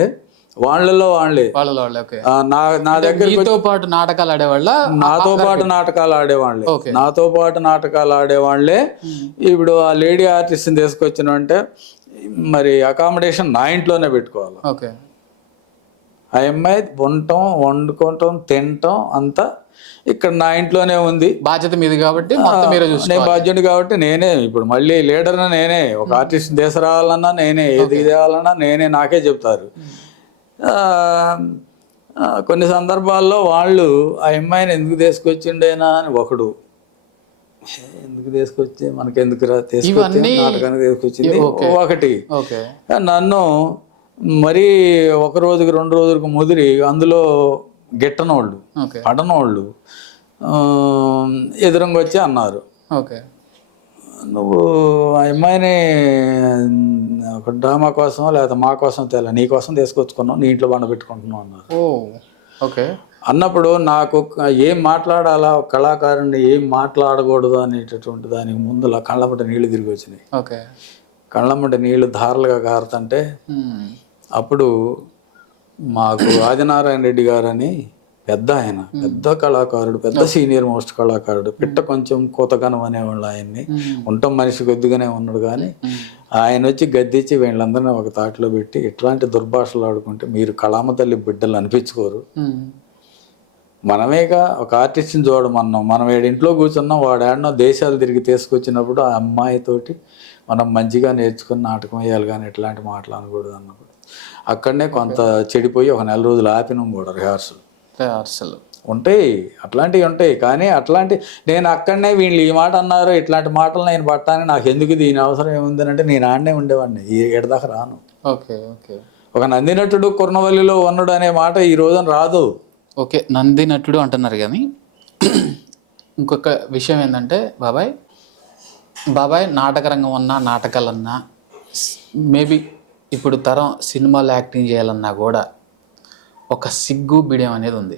వాళ్ళలో వాళ్ళే నా దగ్గరతో పాటు నాటకాలు ఆడేవాళ్ళ నాతో పాటు నాటకాలు ఆడేవాళ్ళే. ఇప్పుడు ఆ లేడీ ఆర్టిస్ట్ని తీసుకొచ్చిన అంటే మరి అకామిడేషన్ నా ఇంట్లోనే పెట్టుకోవాలి. ఆ అమ్మాయి వండుకోవటం తినటం అంతా ఇక్కడ నా ఇంట్లోనే ఉంది. బాధ్యత మీది కాబట్టి నేను బాధ్యుడు కాబట్టి నేనే ఇప్పుడు మళ్ళీ లీడర్ని నేనే. ఒక ఆర్టిస్ట్ తీసుకురావాలన్నా నేనే, ఏది తేవాలన్నా నేనే, నాకే చెప్తారు. కొన్ని సందర్భాల్లో వాళ్ళు ఆ అమ్మాయిని ఎందుకు తీసుకొచ్చిండేనా అని ఒకడు, ఎందుకు తీసుకొచ్చి మనకెందుకురా తీసుకొచ్చి నాటకానికి తీసుకొచ్చింది ఒకటి. నన్ను మరీ ఒక రోజుకి 2 రోజులకు ముదిరి అందులో గిట్టనోళ్ళు అడనోళ్ళు ఎదురుగా వచ్చి అన్నారు, నువ్వు ఆ అమ్మాయిని ఒక డ్రామా కోసం లేదా మా కోసం తెల నీ కోసం తీసుకొచ్చుకున్నావు, నీ ఇంట్లో బండ పెట్టుకుంటున్నావు అన్నారు. అన్నప్పుడు నాకు ఏం మాట్లాడాలా, కళాకారుని ఏం మాట్లాడకూడదు అనేటటువంటి దానికి ముందులా కళ్ళమ్మట నీళ్లు తిరిగి వచ్చినాయి. కళ్ళమ్మట నీళ్లు ధారలుగా కారుతుంటే అప్పుడు మాకు ఆదినారాయణ రెడ్డి గారు అని పెద్ద ఆయన, పెద్ద కళాకారుడు, పెద్ద సీనియర్ మోస్ట్ కళాకారుడు, పిట్ట కొంచెం కోతగనం అనేవాళ్ళు. ఆయన్ని ఉండటం మనిషి కొద్దిగానే ఉన్నాడు కానీ ఆయన వచ్చి గద్దించి వీళ్ళందరినీ ఒక తాటిలో పెట్టి ఇట్లాంటి దుర్భాషలు ఆడుకుంటే మీరు కళామ తల్లి బిడ్డలు అనిపించుకోరు. మనమేగా ఒక ఆర్టిస్ట్ని చూడమన్నాం, మనం ఇంట్లో కూర్చున్నాం, వాడు ఆడినో దేశాలు తిరిగి తీసుకొచ్చినప్పుడు ఆ అమ్మాయితోటి మనం మంచిగా నేర్చుకుని నాటకం వేయాలి కానీ ఇట్లాంటి మాటలు అనకూడదు అన్నప్పుడు అక్కడనే కొంత చెడిపోయి ఒక 4 రోజులు ఆపినాం కూడా. రిహార్సల్ ఉంటాయి, అట్లాంటివి ఉంటాయి. కానీ నేను అక్కడనే వీళ్ళు ఈ మాట అన్నారు, ఇట్లాంటి మాటలు నేను పట్టాను, నాకు ఎందుకు దీని అవసరం ఏముంది అంటే నేను ఆడనే ఉండేవాడిని, ఎడదాకా రాను. ఒక నందినటుడు కుర్నవల్లిలో ఉన్నడు అనే మాట ఈ రోజున రాదు. నందినటుడు అంటున్నారు కానీ ఇంకొక విషయం ఏంటంటే బాబాయ్ నాటక రంగం అన్నా నాటకాలన్నా మేబీ ఇప్పుడు తరం సినిమాలో యాక్టింగ్ చేయాలన్నా కూడా ఒక సిగ్గు బిడియం అనేది ఉంది.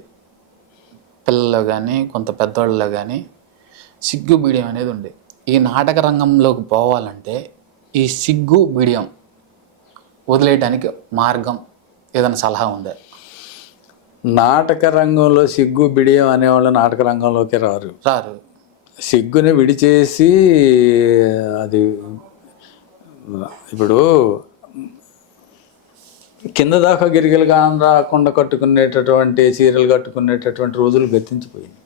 పిల్లల్లో కానీ కొంత పెద్దవాళ్ళలో కానీ సిగ్గు బిడియం అనేది ఉంది. ఈ నాటక రంగంలోకి పోవాలంటే ఈ సిగ్గు బిడియం వదిలేయడానికి మార్గం ఏదైనా సలహా ఉందా? నాటక రంగంలో సిగ్గు బిడియం అనేవాళ్ళు నాటక రంగంలోకి రారు. సిగ్గుని విడిచేసి అది ఇప్పుడు కింద దాకా గిరిగిలు కాని రాకుండా కట్టుకునేటటువంటి చీరలు కట్టుకునేటటువంటి రోజులు గతించిపోయింది.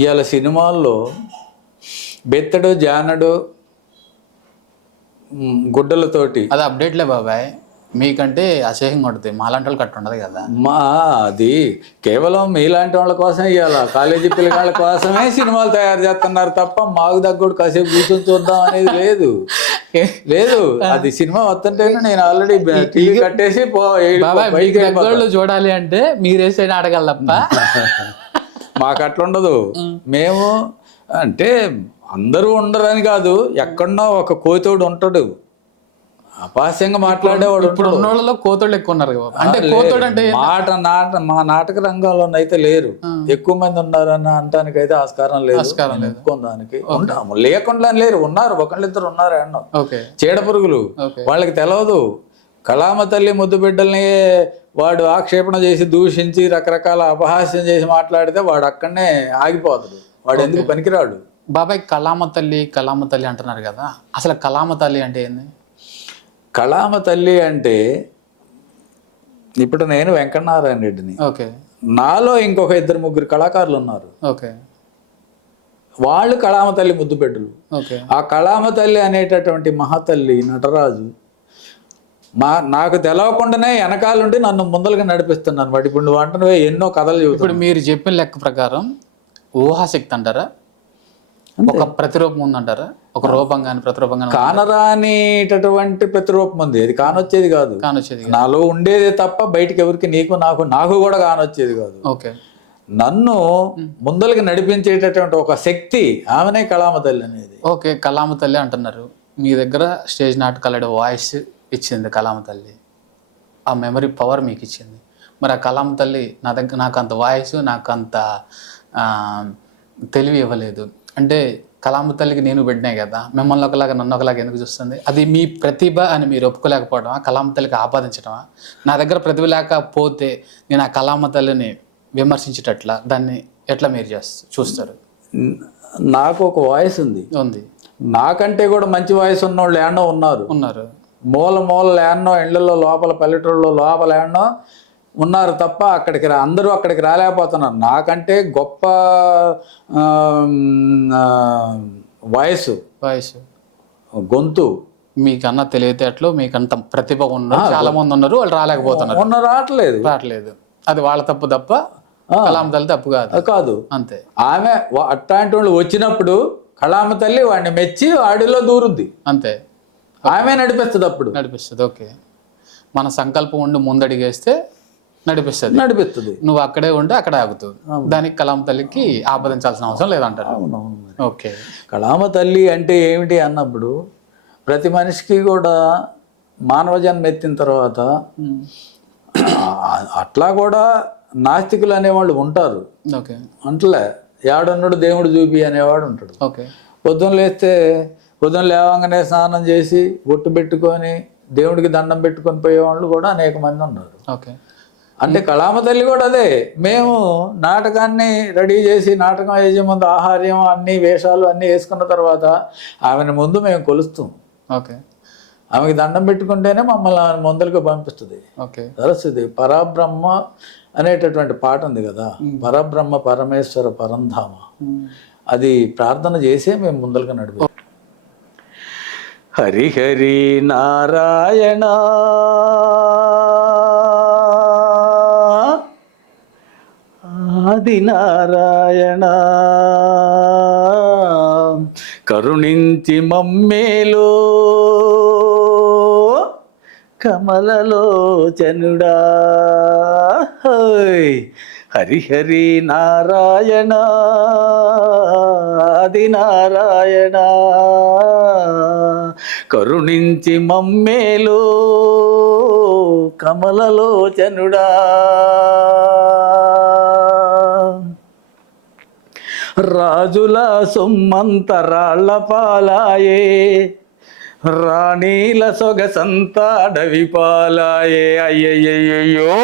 ఇవాళ సినిమాల్లో బెత్తడు జానడు గుడ్డలతోటి అది అప్డేట్లే బాబాయ్, మీకంటే అసహ్యంగా ఉంటుంది, మాలాంటి వాళ్ళు కట్టు ఉండదు కదా. అది కేవలం మీలాంటి వాళ్ళ కోసం ఇవ్వాల, కాలేజీ పిల్లగాళ్ళ కోసమే సినిమాలు తయారు చేస్తున్నారు తప్ప మాకు తగ్గడు కాసేపు కూర్చొని చూద్దాం అనేది లేదు. అది సినిమా వస్తుంటేనే నేను ఆల్రెడీ టీవీ కట్టేసి చూడాలి అంటే మీరేసే నాటకాలు తప్ప మాకు అట్లా ఉండదు. మేము అంటే అందరూ ఉండరని కాదు, ఎక్కడన్నా ఒక కోతోడు ఉంటాడు అపహాస్యంగా మాట్లాడేవాడు. ఇప్పుడు ఉన్నోళ్ళలో కోతోళ్ళు ఎక్కువ ఉన్నారు అంటే కోతోడు అంటే మా నాటక రంగంలో అయితే లేరు, ఎక్కువ మంది ఉన్నారని అనటానికి అయితే ఆస్కారం లేదు. దానికి లేకుండా లేరు, ఉన్నారు, ఒకళ్ళిద్దరు ఉన్నారు. చీడ పురుగులు వాళ్ళకి తెలవదు. కళామ తల్లి ముద్దు బిడ్డల్ని వాడు ఆక్షేపణ చేసి దూషించి రకరకాల అపహాస్యం చేసి మాట్లాడితే వాడు అక్కడనే ఆగిపోతాడు, వాడు ఎందుకు పనికిరాడు. బాబాయ్ కళామ తల్లి అంటున్నారు కదా, అసలు కళామ తల్లి అంటే ఏంది? కళామ తల్లి అంటే ఇప్పుడు నేను వెంకటనారాయణ రెడ్డిని, నాలో ఇంకొక 2-3 కళాకారులు ఉన్నారు. వాళ్ళు కళామ తల్లి ముద్దు బిడ్డలు. ఓకే. ఆ కళామ తల్లి అనేటటువంటి మహాతల్లి నటరాజు నాకు తెలవకుండానే వెనకాలంటే నన్ను ముందలుగా నడిపిస్తున్నాను. వాటి ఇప్పుడు నువ్వు అంటున్నవే ఎన్నో కథలు చెబుతాడు. ఇప్పుడు మీరు చెప్పిన లెక్క ప్రకారం ఊహాశక్తి అంటారా, ఒక ప్రతిరూపం ఉందంటారా, ఒక రూపం కానీ ప్రతిరూపం కానీ? కానరానిటటువంటి ప్రతిరూపం ఉంది, అది కానొచ్చేది కాదు. కానొచ్చేది నాలో ఉండేదే తప్ప బయటికి ఎవరికి నాకు కూడా కానొచ్చేది కాదు. ఓకే. నన్ను ముందలకి నడిపించేటటువంటి ఒక శక్తి, ఆమెనే కళామ తల్లి అనేది. ఓకే, కళామ తల్లి అంటున్నారు. మీ దగ్గర స్టేజ్ నాటకాల వాయిస్ ఇచ్చింది కళామ తల్లి, ఆ మెమరీ పవర్ మీకు ఇచ్చింది. మరి ఆ కళామ తల్లి నాకు అంత వాయిస్, నాకు అంత తెలివి ఇవ్వలేదు అంటే కళామ తల్లికి నేను పెట్టినా కదా, మిమ్మల్ని ఒకలాగా నన్ను ఒకలాగా ఎందుకు చూస్తుంది? అది మీ ప్రతిభ అని మీరు ఒప్పుకోలేకపోవడమా, కళామ తల్లికి ఆపాదించడమా? నా దగ్గర ప్రతిభ లేకపోతే నేను ఆ కళామ తల్లిని విమర్శించేటట్లా దాన్ని ఎట్లా మీరు చూస్తారు? నాకు ఒక వాయిస్ ఉంది. నాకంటే కూడా మంచి వాయిస్ ఉన్నోళ్ళు ఏడనో ఉన్నారు. మూల ఏడనో ఇళ్లలో లోపల పల్లెటూళ్ళలో లోపల ఏడనో ఉన్నారు తప్ప అందరూ అక్కడికి రాలేకపోతున్నారు. నాకంటే గొప్ప వాయిస్ గొంతు మీకన్నా తెలివితేటలు, మీకంత ప్రతిభ ఉన్నారు, చాలా మంది ఉన్నారు, వాళ్ళు రాలేకపోతున్నారు. రావట్లేదు. అది వాళ్ళ తప్పు తప్ప కళామ తల్లి తప్పు కాదు. అంతే. ఆమె అట్లాంటి వాళ్ళు వచ్చినప్పుడు కళామ తల్లి వాడిని మెచ్చి వాడిలో దూరుద్ది. అంతే. ఆమె నడిపిస్తుంది. ఓకే. మన సంకల్పం ఉండి ముందడిగేస్తే నడిపిస్తుంది. నువ్వు అక్కడే ఉంటే అక్కడ ఆగుతుంది. దానికి కళామ తల్లికి ఆపాదించాల్సిన అవసరం లేదంటారు. ఓకే. కళామ తల్లి అంటే ఏమిటి అన్నప్పుడు ప్రతి మనిషికి కూడా మానవ జన్మ ఎత్తిన తర్వాత అట్లా కూడా నాస్తికులు అనేవాళ్ళు ఉంటారు. అంటలే ఏడున్నాడు దేవుడు చూపి అనేవాడు ఉంటాడు. పొద్దున్న లేవంగానే స్నానం చేసి బొట్టు పెట్టుకొని దేవుడికి దండం పెట్టుకొని పోయేవాళ్ళు కూడా అనేక మంది ఉన్నారు. అంటే కళామ తల్లి కూడా అదే. మేము నాటకాన్ని రెడీ చేసి నాటకం వేసే ముందు ఆహార్యం అన్ని వేషాలు అన్నీ వేసుకున్న తర్వాత ఆమెను ముందు మేము కొలుస్తాం. ఆమెకి దండం పెట్టుకుంటేనే మమ్మల్ని ఆమె ముందరికి పంపిస్తుంది. సరస్వతి పరబ్రహ్మ అనేటటువంటి పాట ఉంది కదా, పరబ్రహ్మ పరమేశ్వర పరంధామ, అది ప్రార్థన చేసే మేము ముందరికి నడిపి హరిహరి నారాయణ ఆది నారాయణ కరుణించి మమ్మేలో కమలలోచనుడా హరిహరి నారాయణ ఆది నారాయణ కరుణించి మమ్మేలో కమలలోచనుడా రాజుల సొమ్మంతరాళ్ళ పాలాయే రాణీల సొగసంత అడవి పాలాయే అయ్యయ్యో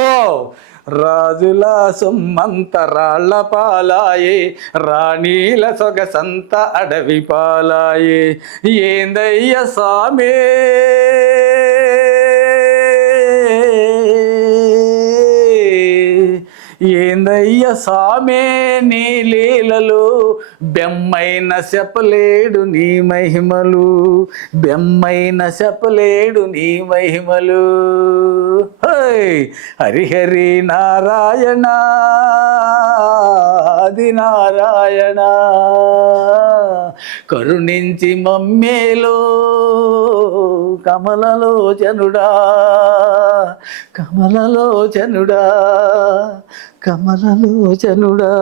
రాజుల సొమ్మంతరాళ్ళ పాలాయే రాణీల సొగసంత అడవి పాలాయే ఏందయ్య సామే ఏందయ్య సామే నీ లీలలు బెమ్మైన చెప్పలేడు నీ మహిమలు బెమ్మైన చెప్పలేడు నీ మహిమలు హరిహరి నారాయణ ఆది నారాయణ కరుణించి మమ్మేలో కమలలోచనుడా కమలలోచనుడా కమలలోచనుడా.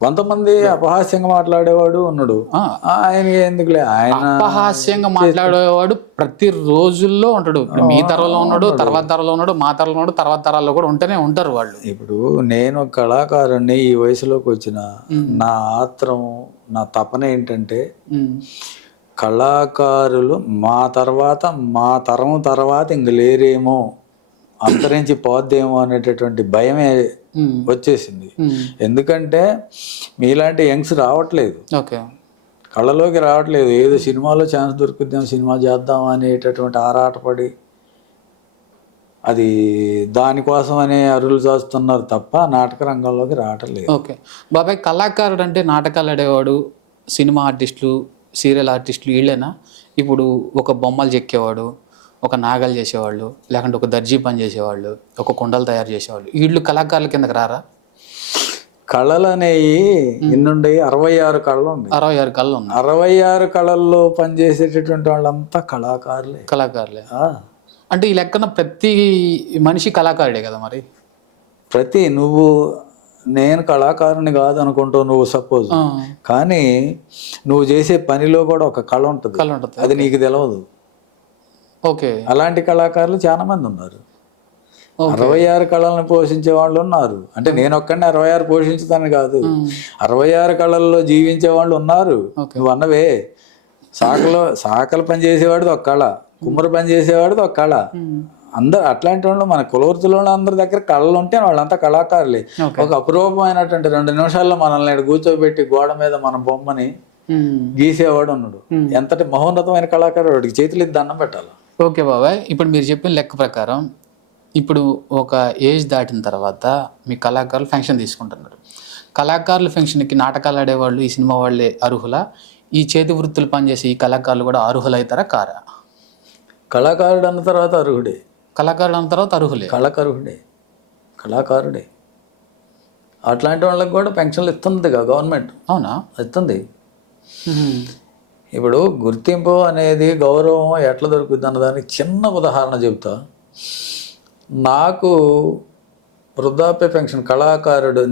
కొంతమంది అపహాస్యంగా మాట్లాడేవాడు ఉన్నాడు. ఆయన ఎందుకులే, ఆయన అపహాస్యంగా మాట్లాడేవాడు ప్రతి రోజుల్లో ఉంటాడు. మీ తరంలో ఉన్నాడు, తర్వాత తరంలో ఉన్నాడు, మా తరంలో ఉన్నాడు, తర్వాత తరాల్లో కూడా ఉంటూనే ఉంటారు వాళ్ళు. ఇప్పుడు నేను కళాకారుణ్ణి, ఈ వయసులోకి వచ్చిన నా ఆత్రం, నా తపన ఏంటంటే కళాకారులు మా తరం తర్వాత ఇంక లేరేమో, అంతరించి పోద్దేమో అనేటటువంటి భయమే వచ్చేసింది. ఎందుకంటే మీలాంటి యంగ్స్ రావట్లేదు, కళలోకి రావట్లేదు. ఏదో సినిమాలో ఛాన్స్ దొరుకుద్దాం, సినిమా చేద్దాం అనేటటువంటి ఆరాటపడి అది దానికోసమనే అరువులు చేస్తున్నారు తప్ప నాటక రంగంలోకి రావట్లేదు. ఓకే బాబాయ్, కళాకారుడు అంటే నాటకాలు ఆడేవాడు, సినిమా ఆర్టిస్టులు, సీరియల్ ఆర్టిస్టులు వీళ్ళేనా? ఇప్పుడు ఒక బొమ్మలు చెక్కేవాడు, ఒక నాగలు చేసేవాళ్ళు, లేకుంటే ఒక దర్జీ పని చేసేవాళ్ళు, ఒక కుండలు తయారు చేసేవాళ్ళు, వీళ్ళు కళాకారుల కిందకి రారా? కళలు అనేవి ఎన్నుండి 66 కళలు ఉన్నాయి. 66 కళ్ళు ఉన్నాయి. 66 కళల్లో పనిచేసేటటువంటి వాళ్ళంతా కళాకారులే. కళాకారులే అంటే ఈ లెక్కన ప్రతి మనిషి కళాకారుడే కదా మరి? నువ్వు నేను కళాకారుని కాదు అనుకుంటావు నువ్వు సపోజ్, కానీ నువ్వు చేసే పనిలో కూడా ఒక కళ ఉంటుంది. అది నీకు తెలియదు. ఓకే, అలాంటి కళాకారులు చాలా మంది ఉన్నారు. 66 కళలను పోషించే వాళ్ళు ఉన్నారు. అంటే నేను ఒక్కడిని 66 పోషించుతాను కాదు, 66 కళల్లో జీవించే వాళ్ళు ఉన్నారు. నువ్వు అన్నవే సాకలు పని చేసేవాడిది ఒక కళ, కుమ్మరి పని చేసేవాడిది ఒక కళ. అందరు అట్లాంటి వాళ్ళు మన కులవృత్తులో అందరి దగ్గర కళలు ఉంటే వాళ్ళంతా కళాకారులే. ఒక అపురూపమైనటువంటి 2 నిమిషాల్లో మనల్ని కూర్చోబెట్టి గోడ మీద మన బొమ్మని గీసేవాడు ఉన్నాడు. ఎంతటి మహోన్నతమైన కళాకారుడు, వాడికి చేతులు దండం పెట్టాలి. ఓకే బాబాయ్, ఇప్పుడు మీరు చెప్పిన లెక్క ప్రకారం ఇప్పుడు ఒక ఏజ్ దాటిన తర్వాత మీ కళాకారులు ఫంక్షన్ తీసుకుంటున్నారు. కళాకారుల ఫంక్షన్కి నాటకాలు ఆడేవాళ్ళు, ఈ సినిమా వాళ్ళే అర్హులా? ఈ చేతి వృత్తులు పనిచేసే ఈ కళాకారులు కూడా అర్హులవుతారా కారా? కళాకారుడు అన్న తర్వాత అర్హుడే. కళాకారుడు అన్న తర్వాత అర్హులే. కళాకారుడే. అట్లాంటి వాళ్ళకి కూడా పెన్షన్లు ఇస్తుంది గవర్నమెంట్. అవునా? ఇస్తుంది. ఇప్పుడు గుర్తింపు అనేది గౌరవం ఎట్లా దొరుకుతుంది అన్నదానికి చిన్న ఉదాహరణ చెబుతా. నాకు వృద్ధాప్య పెన్షన్,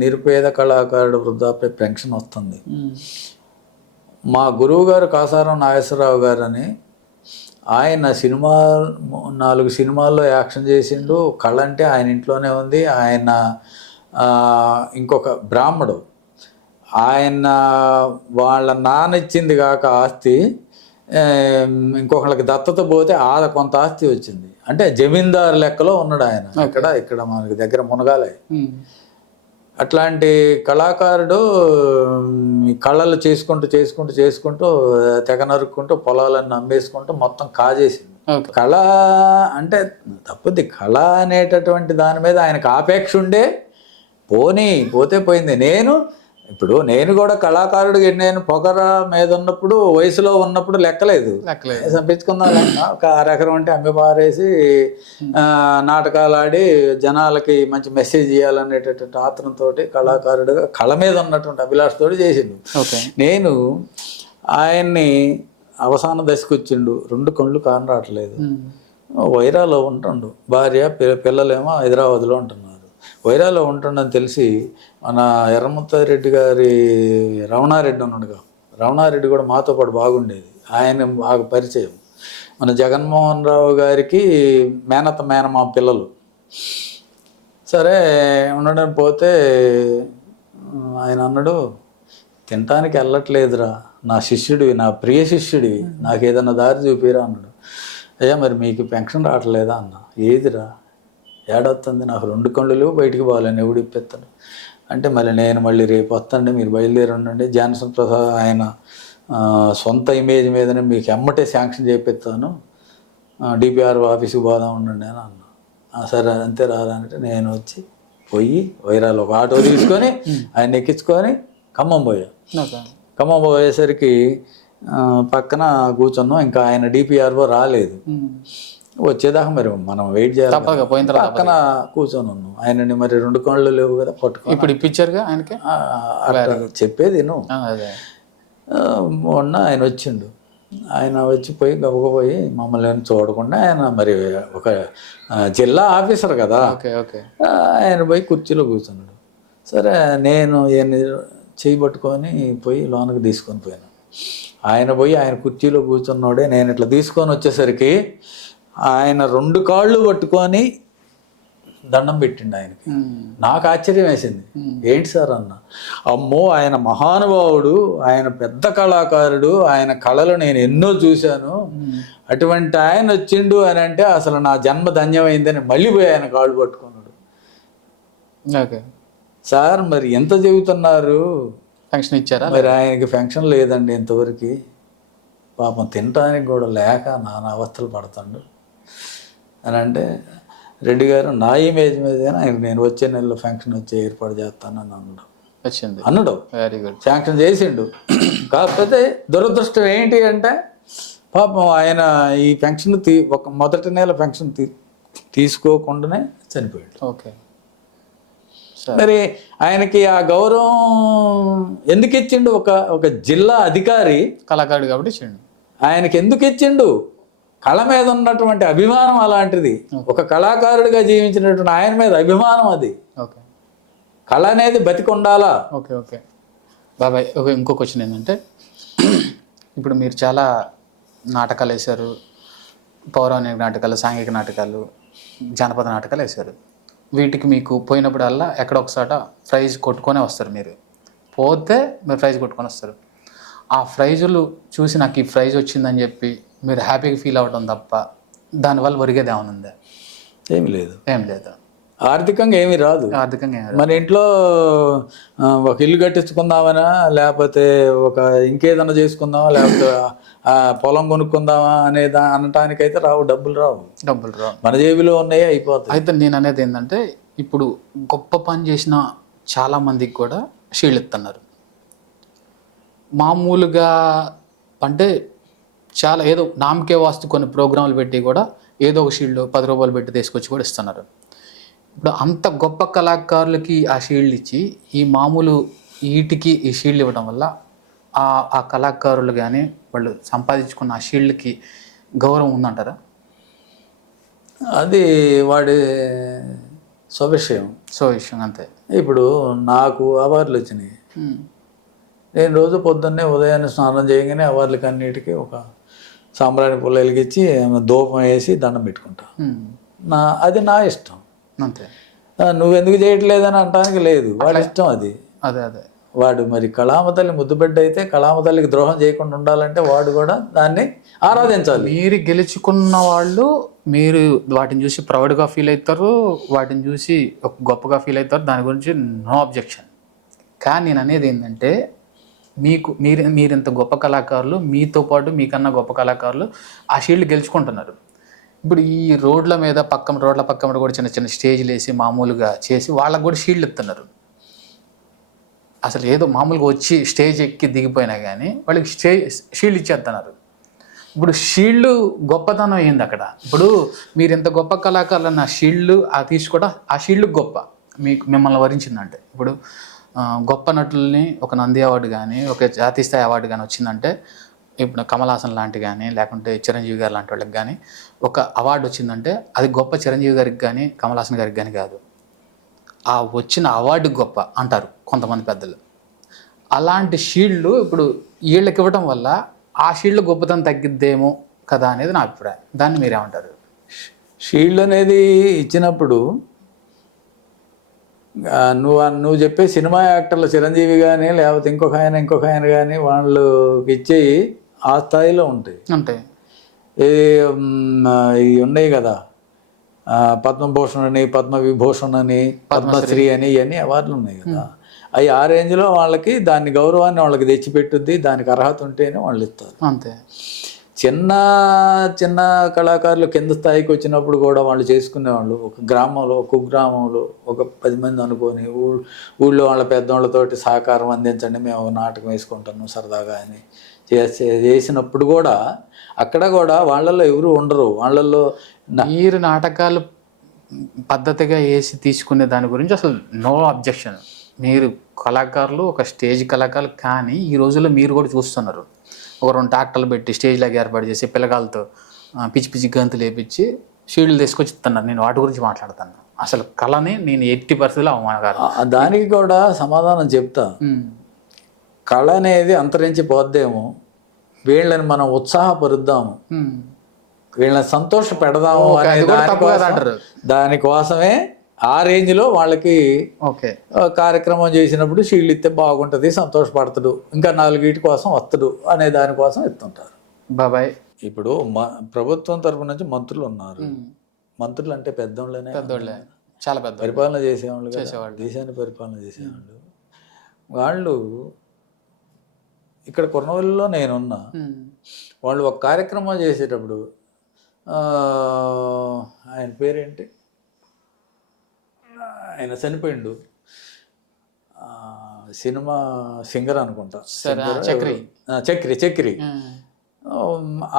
నిరుపేద కళాకారుడు వృద్ధాప్య పెన్షన్ వస్తుంది. మా గురువు గారు కాసారం నాగేశ్వరరావు గారు అని, ఆయన 4 సినిమాల్లో యాక్షన్ చేసిండు. కళ అంటే ఆయన ఇంట్లోనే ఉంది. ఆయన ఇంకొక బ్రాహ్మడు, ఆయన వాళ్ళ నాన్న ఇచ్చింది కాక ఆస్తి ఇంకొకళ్ళకి దత్తత పోతే కొంత ఆస్తి వచ్చింది. అంటే జమీందారు లెక్కలో ఉన్నాడు ఆయన. ఇక్కడ మనకి దగ్గర మునగాలే. అట్లాంటి కళాకారుడు కళలు చేసుకుంటూ తెగ నరుక్కుంటూ పొలాలను అమ్మేసుకుంటూ మొత్తం కాజేసింది. కళ అంటే తప్పుద్ది. కళ అనేటటువంటి దాని మీద ఆయనకు ఆపేక్ష ఉండే పోతే పోయింది. నేను కూడా కళాకారుడు. నేను పొగర మీద ఉన్నప్పుడు, వయసులో ఉన్నప్పుడు లెక్కలేదు. సంపించుకుందాం ఒక 1/2 ఎకరం అంటే అమ్మి పారేసి నాటకాలు ఆడి జనాలకి మంచి మెసేజ్ ఇవ్వాలనేటటువంటి ఆత్రంతో కళాకారుడుగా కళ మీద ఉన్నటువంటి అభిలాషతోటి చేసిండు. నేను ఆయన్ని అవసాన దశకు వచ్చిండు. 2 కళ్ళు కానరావట్లేదు. వైరాలో ఉంటుండు. భార్య పిల్లలేమో హైదరాబాద్లో ఉంటున్నారు. వైరాలో ఉంటుండని తెలిసి మన ఎర్రముత్తారెడ్డి గారి రమణారెడ్డి ఉన్నాడుగా, రమణారెడ్డి కూడా మాతో పాటు బాగుండేది. ఆయన బాగా పరిచయం. మన జగన్మోహన్ రావు గారికి మేనమామ పిల్లలు. సరే ఉండడం పోతే ఆయన అన్నాడు, తినటానికి వెళ్ళట్లేదురా, నా శిష్యుడివి, నా ప్రియ శిష్యుడివి, నాకు ఏదన్నా దారి చూపిరా అన్నాడు. అయ్యా మరి మీకు పెన్షన్ రావట్లేదా అన్న. ఏదిరా ఏడొస్తుంది, నాకు 2 కళ్ళు బయటికి పోవాలని ఎవడు ఇప్పిస్తాడు అంటే, నేను రేపు వస్తాండి, మీరు బయలుదేరి ఉండండి, జాన్సన్ ప్రసాద్ ఆయన సొంత ఇమేజ్ మీదనే మీకు ఎమ్మటే శాంక్షన్ చేపిస్తాను, డిపిఆర్ ఆఫీస్కి పోదాం ఉండండి అని అన్నా. సరే అంతే రారా అంటే నేను వచ్చి వైరాలో ఒక ఆటో తీసుకొని ఆయన ఎక్కించుకొని ఖమ్మం పోయేసరికి పక్కన కూర్చున్నాం. ఇంకా ఆయన డిపిఆర్ఓ రాలేదు. వచ్చేదాకా మరి మనం వెయిట్ చేయాలి. పక్కన కూర్చొని ఉన్నాం. ఆయనని మరి 2 కళ్ళు లేవు కదా పట్టుకో. ఇప్పుడు ఇప్పించారుగా ఆయనకి. చెప్పేది మొన్న ఆయన వచ్చిండు. ఆయన గబగపోయి మమ్మల్ని చూడకుండా, ఆయన మరి ఒక జిల్లా ఆఫీసర్ కదా, ఆయన పోయి కుర్చీలో కూర్చున్నాడు. సరే నేను చేయి పట్టుకొని లోనకి తీసుకొని పోయాను. ఆయన కుర్చీలో కూర్చున్నాడే. నేను ఇట్లా తీసుకొని వచ్చేసరికి ఆయన 2 కాళ్ళు పట్టుకొని దండం పెట్టిండు ఆయనకి. నాకు ఆశ్చర్యం వేసింది. ఏంటి సార్ అన్న. అమ్మో, ఆయన మహానుభావుడు, ఆయన పెద్ద కళాకారుడు, ఆయన కళలు నేను ఎన్నో చూశాను, అటువంటి ఆయన వచ్చిండు అని అంటే అసలు నా జన్మ ధన్యమైందని మళ్ళీ పోయి ఆయన కాళ్ళు పట్టుకున్నాడు. సార్ మరి ఎంత చెబుతున్నారు, ఫంక్షన్ ఇచ్చారా? మరి ఆయనకి ఫంక్షన్ లేదండి ఇంతవరకు. పాపం తినటానికి కూడా లేక నానా అవస్థలు పడతాడు అని అంటే, రెడ్డి గారు నా ఇమేజ్ మీద నేను వచ్చే నెలలో ఫంక్షన్ వచ్చి ఏర్పాటు చేస్తానని అన్నాడు. వచ్చింది. అన్నాడు, వెరీ గుడ్. శాంక్షన్ చేసిండు. కాకపోతే దురదృష్టం ఏంటి అంటే పాపం ఆయన ఈ పెన్షన్ ఒక మొదటి నెల పెన్షన్ తీసుకోకుండానే చనిపోయాడు. ఓకే. మరి ఆయనకి ఆ గౌరవం ఎందుకు ఇచ్చిండు? ఒక జిల్లా అధికారి కళాకారుడు కాబట్టి ఇచ్చిండు. ఆయనకి ఎందుకు ఇచ్చిండు? కళ మీద ఉన్నటువంటి అభిమానం అలాంటిది. ఒక కళాకారుడిగా జీవించినటువంటి ఆయన మీద అభిమానం అది. ఓకే. కళ అనేది బతికొండాలా. ఓకే. ఓకే బాబాయ్, ఇంకో క్వశ్చన్ ఏంటంటే, ఇప్పుడు మీరు చాలా నాటకాలు వేశారు, పౌరాణిక నాటకాలు, సాంఘిక నాటకాలు, జానపద నాటకాలు వేశారు. వీటికి మీకు పోయినప్పుడల్లా ఎక్కడ ఒకసాట ప్రైజ్ కొట్టుకొనే వస్తారు. మీరు పోతే మీరు ప్రైజ్ కొట్టుకొని వస్తారు. ఆ ప్రైజులు చూసి నాకు ఈ ప్రైజ్ వచ్చిందని చెప్పి మీరు హ్యాపీగా ఫీల్ అవ్వడం తప్ప దానివల్ల ఒరిగేది ఏమైనా ఉందా? ఏమి లేదు. ఏం లేదు. ఆర్థికంగా ఏమీ రాదు. ఆర్థికంగా మన ఇంట్లో ఒక ఇల్లు కట్టించుకుందామనా, లేకపోతే ఇంకేదన్నా చేసుకుందామా, లేకపోతే పొలం కొనుక్కుందామా అనటానికైతే డబ్బులు రావు. మన జేబులో ఉన్నాయే అయిపోతాయి. అయితే నేను అనేది ఏంటంటే, ఇప్పుడు గొప్ప పని చేసిన చాలామందికి కూడా షీల్డ్ ఇస్తున్నారు. మామూలుగా అంటే చాలా ఏదో నామకే వాస్తు కొన్ని ప్రోగ్రాంలు పెట్టి కూడా ఏదో ఒక షీల్డ్ 10 రూపాయలు పెట్టి తీసుకొచ్చి కూడా ఇస్తున్నారు. ఇప్పుడు అంత గొప్ప కళాకారులకి ఆ షీల్డ్ ఇచ్చి ఈ మామూలు వీటికి ఈ షీల్డ్ ఇవ్వడం వల్ల ఆ కళాకారులు కానీ వాళ్ళు సంపాదించుకున్న ఆ షీల్డ్కి గౌరవం ఉందంటారా? అది వాడి స్వవిషయం. అంతే. ఇప్పుడు నాకు అవార్డులు వచ్చినాయి. నేను రోజు పొద్దున్నే ఉదయాన్నే స్నానం చేయగానే అవార్డులకి అన్నిటికీ ఒక సాంబ్రాణి పుల్ల వెలిగించి ధూపం వేసి దండం పెట్టుకుంటా. అది నా ఇష్టం. అంతే. నువ్వెందుకు చేయట్లేదని అనటానికి లేదు, వాడి ఇష్టం అది. అదే వాడు మరి కళామతల్లి ముద్దుబిడ్డ అయితే కళామతల్లికి ద్రోహం చేయకుండా ఉండాలంటే వాడు కూడా దాన్ని ఆరాధించాలి. మీరు గెలుచుకున్న వాళ్ళు మీరు వాటిని చూసి ప్రౌడ్గా ఫీల్ అవుతారు, వాటిని చూసి ఒక గొప్పగా ఫీల్ అవుతారు. దాని గురించి నో అబ్జెక్షన్. కానీ నేను అనేది ఏంటంటే, మీరు ఇంత గొప్ప కళాకారులు, మీతో పాటు మీకన్నా గొప్ప కళాకారులు ఆ షీల్డ్ గెలుచుకుంటున్నారు. ఇప్పుడు ఈ రోడ్ల పక్కన కూడా చిన్న చిన్న స్టేజ్లు వేసి మామూలుగా చేసి వాళ్ళకు కూడా షీల్డ్ ఇస్తున్నారు. అసలు ఏదో మామూలుగా వచ్చి స్టేజ్ ఎక్కి దిగిపోయినా కానీ వాళ్ళకి షీల్డ్ ఇచ్చేస్తున్నారు. ఇప్పుడు షీల్డ్ గొప్పతనం ఏంది అక్కడ? ఇప్పుడు మీరు ఇంత గొప్ప కళాకారులు నా షీల్డ్ తీసుకోవడం, ఆ షీల్డ్ గొప్ప మిమ్మల్ని వరించిందంటే, ఇప్పుడు గొప్ప నటుల్ని ఒక నంది అవార్డు కానీ ఒక జాతీయ స్థాయి అవార్డు కానీ వచ్చిందంటే, ఇప్పుడు కమల్ హాసన్ లాంటి కానీ లేకుంటే చిరంజీవి గారు లాంటి వాళ్ళకి కానీ ఒక అవార్డు వచ్చిందంటే అది గొప్ప చిరంజీవి గారికి కానీ కమల్ హాసన్ గారికి కానీ కాదు, ఆ వచ్చిన అవార్డు గొప్ప అంటారు కొంతమంది పెద్దలు. అలాంటి షీల్డ్లు ఇప్పుడు వీళ్ళకి ఇవ్వడం వల్ల ఆ షీల్డ్ గొప్పతనం తగ్గిద్దేమో కదా అనేది నా అభిప్రాయం. దాన్ని మీరేమంటారు? షీల్డ్ అనేది ఇచ్చినప్పుడు నువ్వు చెప్పే సినిమా యాక్టర్లు చిరంజీవి కానీ లేకపోతే ఇంకొక ఆయన కానీ వాళ్ళకి ఇచ్చేవి ఆ స్థాయిలో ఉంటాయి. ఇవి ఉన్నాయి కదా, పద్మభూషణ్ అని, పద్మవిభూషణ్ అని, పద్మశ్రీ అని, ఇవన్నీ అవార్డులు ఉన్నాయి కదా. అవి ఆ రేంజ్లో వాళ్ళకి దాని గౌరవాన్ని వాళ్ళకి తెచ్చిపెట్టుద్ది. దానికి అర్హత ఉంటేనే వాళ్ళు ఇస్తారు. అంతే. చిన్న చిన్న కళాకారులు కింద స్థాయికి వచ్చినప్పుడు కూడా వాళ్ళు చేసుకునేవాళ్ళు. ఒక గ్రామంలో ఒక కుగ్రామంలో ఒక 10 మంది అనుకొని ఊళ్ళో వాళ్ళ పెద్దవాళ్ళతోటి సహకారం అందించండి, మేము నాటకం వేసుకుంటాము సరదాగా అని చేసినప్పుడు కూడా అక్కడ కూడా వాళ్ళల్లో ఎవరు ఉండరు. వాళ్ళల్లో మీరు నాటకాలు పద్ధతిగా వేసి తీసుకునే దాని గురించి అసలు నో అబ్జెక్షన్. మీరు కళాకారులు, ఒక స్టేజ్ కళాకారులు. కానీ ఈ రోజుల్లో మీరు కూడా చూస్తున్నారు, ఒక 2 ట్రాక్టర్లు పెట్టి స్టేజ్ లాగా ఏర్పాటు చేసి పిల్లగాలతో పిచ్చి గంతులు వేపించి షీల్డ్లు తీసుకొచ్చి ఇస్తున్నారు. నేను వాటి గురించి మాట్లాడుతాను. అసలు కళని నేను 80% అవమానకారం. దానికి కూడా సమాధానం చెప్తా. కళ అనేది అంతరించి పోద్దేమో, వీళ్ళని మనం ఉత్సాహపరుద్దాము, వీళ్ళని సంతోష పెడదాము అనే దానికోసమే ఆ రేంజ్లో వాళ్ళకి కార్యక్రమం చేసినప్పుడు షీల్డ్ ఇస్తే బాగుంటుంది, సంతోషపడతాడు, ఇంకా 4 వీటి కోసం వస్తాడు అనే దానికోసం ఇస్తుంటారు. బాబాయ్, ఇప్పుడు ప్రభుత్వం తరఫు నుంచి మంత్రులు ఉన్నారు. మంత్రులు అంటే పెద్దోళ్ళే, చాలా పెద్ద పరిపాలన చేసేవాళ్ళు, దేశాన్ని పరిపాలన చేసేవాళ్ళు. వాళ్ళు ఇక్కడ కొర్నవల్లిలో నేనున్నా, వాళ్ళు ఒక కార్యక్రమం చేసేటప్పుడు ఆయన పేరేంటి, ఆయన చనిపోయిండు. సినిమా సింగర్ అనుకుంటా, సరే, సింగర్ చక్రి. చక్రి.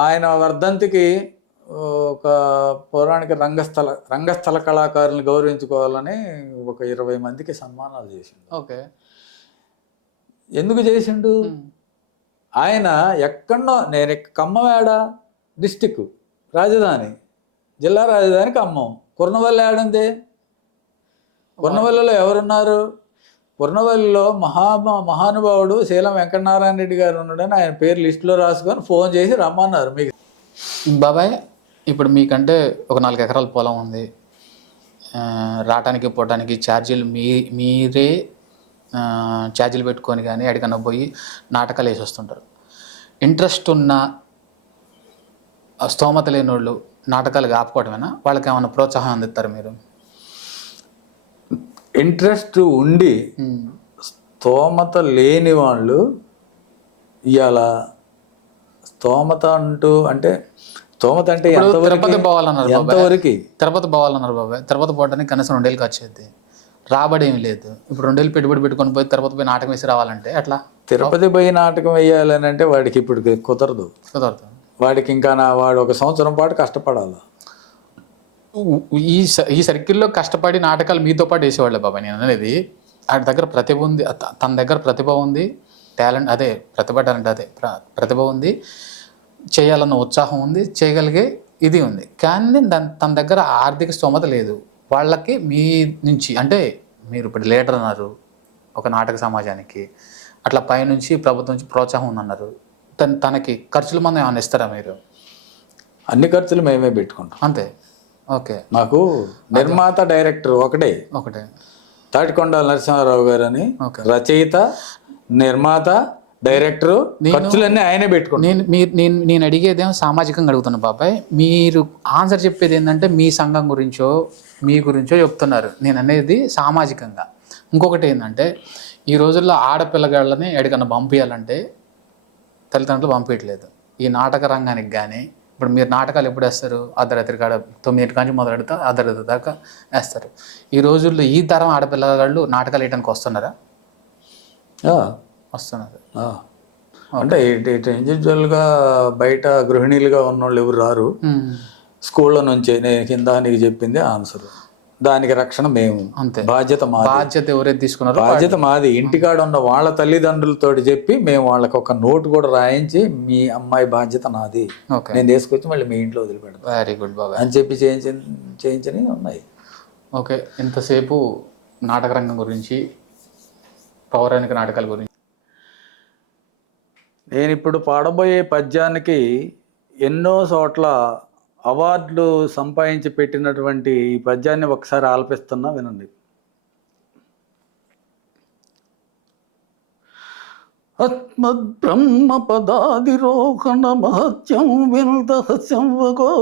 ఆయన వర్ధంతికి ఒక పౌరాణిక రంగస్థల కళాకారులను గౌరవించుకోవాలని ఒక 20 మందికి సన్మానాలు చేసిండు. ఓకే. ఎందుకు చేసిండు? ఆయన ఎక్కడో, నేను ఖమ్మమేడ డిస్టిక్ రాజధాని, జిల్లా రాజధాని ఖమ్మం. కుర్నవల్లి ఆడందే. కుర్నవల్లిలో ఎవరున్నారు? కుర్నవల్లిలో మహానుభావుడు శీలం వెంకటనారాయణ రెడ్డి గారు ఉన్నాడని ఆయన పేరు లిస్టులో రాసుకొని ఫోన్ చేసి రమ్మన్నారు. మీకు బాబాయ్, ఇప్పుడు మీకంటే ఒక 4 ఎకరాల పొలం ఉంది. రావటానికి పోవటానికి ఛార్జీలు మీరే ఛార్జీలు పెట్టుకొని కానీ ఎక్కడికన్నా పోయి నాటకాలు వేసి వస్తుంటారు. ఇంట్రెస్ట్ ఉన్న స్తోమత లేని వాళ్ళు నాటకాలు ఆపుకోవటమేనా? వాళ్ళకి ఏమైనా ప్రోత్సాహం అందిస్తారు మీరు? ఇంట్రెస్ట్ ఉండి స్తోమత లేని వాళ్ళు ఇవాళ స్తోమత అంటే తిరుపతి పోవాలన్నారు ఎంతవరకు? తిరుపతి పోవాలన్నారు బాబాయ్. తిరుపతి పోవడానికి కనీసం 2 ఏళ్ళు ఖర్చు అవుతుంది. రాబడి ఏమి లేదు. ఇప్పుడు 2 ఏళ్ళు పెట్టుబడి పెట్టుకొని పోయి తిరుపతి పోయి నాటకం వేసి రావాలంటే అట్లా? తిరుపతి పోయి నాటకం వేయాలని అంటే వాడికి ఇప్పుడు కుదరదు. వాడికి ఇంకా వాడు 1 సంవత్సరం పాటు కష్టపడాలి. ఈ సర్కిల్లో కష్టపడి నాటకాలు మీతో పాటు వేసేవాళ్ళే బాబాయ్. నేను అనేది వాడి దగ్గర ప్రతిభ ఉంది, తన దగ్గర ప్రతిభ ఉంది, టాలెంట్, అదే ప్రతిభ టాలెంట్, అదే ప్రతిభ ఉంది, చేయాలన్న ఉత్సాహం ఉంది, చేయగలిగే ఇది ఉంది. కానీ తన దగ్గర ఆర్థిక స్తోమత లేదు. వాళ్ళకి మీ నుంచి, అంటే మీరు ఇప్పుడు లీడర్ అన్నారు ఒక నాటక సమాజానికి, అట్లా పైనుంచి ప్రభుత్వం నుంచి ప్రోత్సాహం ఉందన్నారు. తనకి ఖర్చుల మంది ఏమైనా ఇస్తారా మీరు? అన్ని ఖర్చులు మేమే పెట్టుకుంటాం అంతే. ఓకే. మాకు నిర్మాత డైరెక్టర్ ఒకటే తాటికొండ నరసింహారావు గారు అని, రచయిత, నిర్మాత, డైరెక్టర్, ఖర్చులన్నీ ఆయనే పెట్టుకుంటాను. నేను అడిగేదేమో సామాజికంగా అడుగుతున్నాను బాబాయ్. మీరు ఆన్సర్ చెప్పేది ఏంటంటే మీ సంఘం గురించో మీ గురించో చెప్తున్నారు. నేను అనేది సామాజికంగా. ఇంకొకటి ఏంటంటే ఈ రోజుల్లో ఆడపిల్లగాళ్ళని ఎక్కడికన్నా పంపించాలంటే తల్లిదండ్రులు పంపించట్లేదు. ఈ నాటక రంగానికి కానీ ఇప్పుడు మీరు నాటకాలు ఎప్పుడు వేస్తారు? అర్ధరాత్రి కాడ 9 నుంచి మొదలు పెడతా అర్ధరాత్రి దాకా వేస్తారు. ఈ రోజుల్లో ఈ తరం ఆడపిల్లగాళ్ళు నాటకాలు వేయడానికి వస్తున్నారా? వస్తున్నారు. అంటే ఇండివిజువల్గా బయట గృహిణీలుగా ఉన్నోళ్ళు ఎవరు రారు. స్కూళ్ళ నుంచే నేను కింద నీకు చెప్పింది ఆన్సర్. దానికి రక్షణ మేము. అంతే. బాధ్యత ఎవరైతే తీసుకున్నారో బాధ్యత మాది. ఇంటికాడ ఉన్న వాళ్ళ తల్లిదండ్రులతో చెప్పి మేము వాళ్ళకి ఒక నోటు కూడా రాయించి మీ అమ్మాయి బాధ్యత నాది, నేను తీసుకొచ్చి మళ్ళీ మీ ఇంట్లో వదిలిపెడతాను, వెరీ గుడ్ బాబా అని చెప్పి చేయించని ఉన్నాయి. ఓకే. ఇంతసేపు నాటక రంగం గురించి, పౌరాణిక నాటకాల గురించి, నేను ఇప్పుడు పాడబోయే పద్యానికి ఎన్నో చోట్ల అవార్డులు సంపాదించి పెట్టినటువంటి ఈ పద్యాన్ని ఒకసారి ఆలపిస్తున్నా, వినండి. అస్మద్బ్రహ్మ పదాదిరోహణ మహత్యం వినుదహస్యంవగో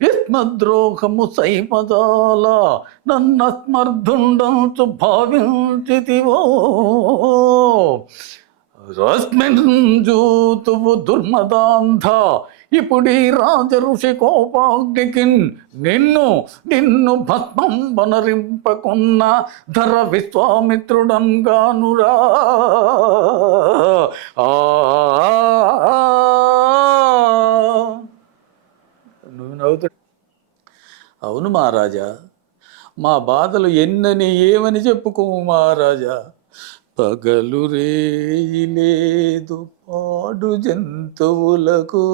యుష్మద్రోహము సైపదాల నన్నస్మర్ధుండంచు భావించితివో రస్మిన్ జూతువు దుర్మదాంధ ఇప్పుడీ రాజ ఋషి కోపాగ్నికి నిన్ను భస్మం వనరింపకున్న ధర విశ్వామిత్రుడంగానురా. నువ్వు నవ్వుతు. అవును మహారాజా, మా బాధలు ఎన్నని ఏమని చెప్పుకోము మహారాజా. పగలు రేయి లేదు పాడు జంతువులకు,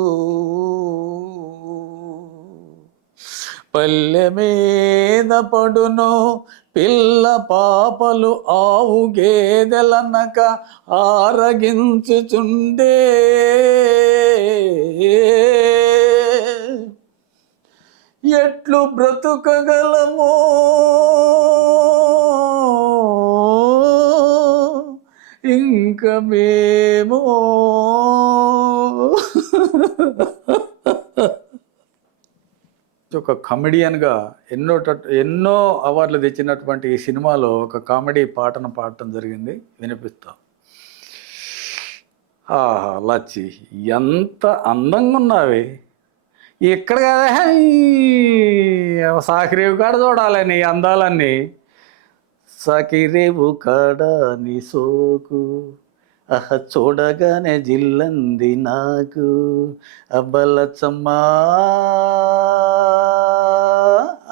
పల్లె మీద పడును పిల్ల పాపలు ఆవు గేదెలనక ఆరగించుచుండే. ఎట్లు బ్రతుకగలమో ఇంక మేము. ఒక కామెడియన్గా ఎన్నో అవార్డులు తెచ్చినటువంటి ఈ సినిమాలో ఒక కామెడీ పాటను పాడటం జరిగింది, వినిపిస్తాం. ఆహా లచ్చి, ఎంత అందంగా ఉన్నావే, ఇక్కడ కదా సాకిరేవు కాడ చూడాలని అందాలన్నీ. సాకిరేవు కాడ నీ సోకు చూడగానే జిల్లంది నాకు అబ్బలచ్చమ్మా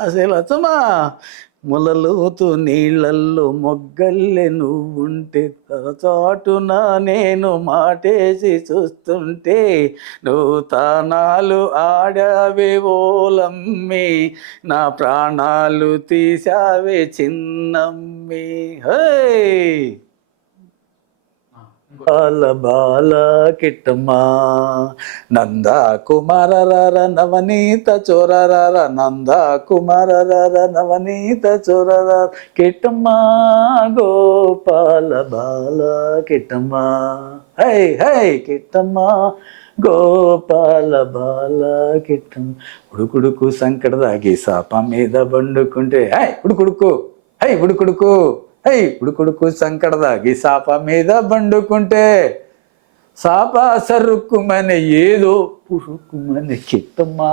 అసలు లచ్చమ్మా ములలోతు నీళ్ళల్లో మొగ్గల్లే నువ్వుంటే తరచాటున నేను మాటేసి చూస్తుంటే నువ్వు తానాలు ఆడావే ఓలమ్మి నా ప్రాణాలు తీసావే చిన్నమ్మి. హే బాల బాల కిట్టమ్మా నంద కుమారర నవనీత చోరర నంద కుమారర నవనీత చోరర కిట్టమ్మా గోపాల బాల కిట్టమ్మా హై హై కిట్టమ్మా గోపాల బాల కిట్టమ్మ ఉడుకుడుకు సంకటదాగి సాప మీద బండుకుంటే హై ఉడుకుడుకు హై ఉడుకుడుకు హై ఉడుకుడుకు సంకటదాగి సాప మీద బండుకుంటే సాప సరుక్కుమని ఏదో పురుకుమని కిట్టమ్మా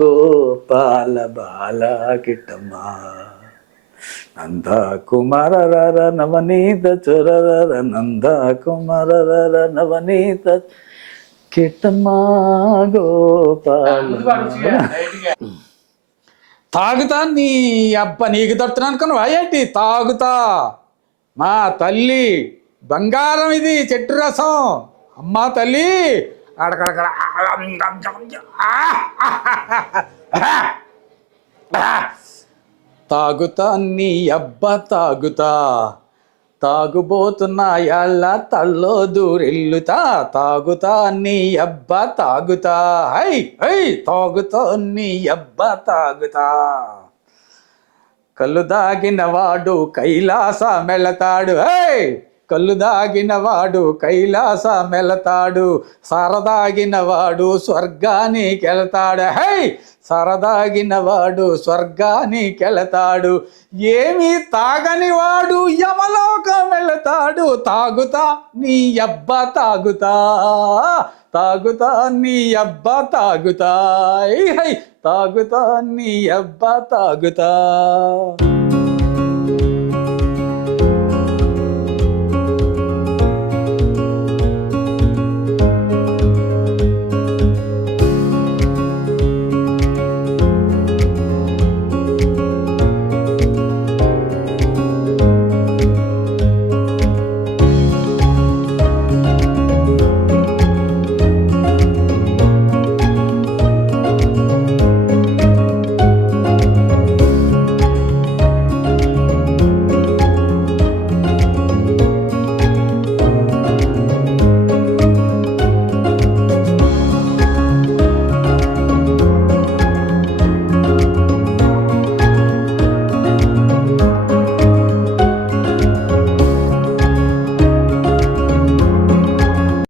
గోపాల బాల కిట్టమ్మా నంద కుమారర నవనీత చొరర నంద కుమారర నవనీత కిట్టమ్మా గోపాల. తాగుతా నీ అబ్బ నీకు దొరుకుతున్నా అనుకున్నావా ఏంటి? తాగుతా మా తల్లి బంగారం ఇది చెట్టు రసం అమ్మా తల్లి అడకడకడ తాగుతా నీ అబ్బ తాగుతా తాగుబోతున్నా యాళ్ళ తల్లో దూరెల్లుతా తాగుతా నీ అబ్బ తాగుతా హై హై తాగుతా నీ అబ్బ తాగుతా కళ్ళు దాగిన వాడు కైలాస మెళతాడు హై కళ్ళు దాగిన వాడు కైలాస మెళతాడు సరదాగిన వాడు స్వర్గానికి వెళతాడు హై సరదాగిన వాడు స్వర్గానికి వెళతాడు ఏమీ తాగని వాడు యమలోకం వెళతాడు తాగుతా నీ అబ్బ తాగుతా తాగుతా నీ అబ్బ తాగుతా హై తాగుతా నీ అబ్బ తాగుతా.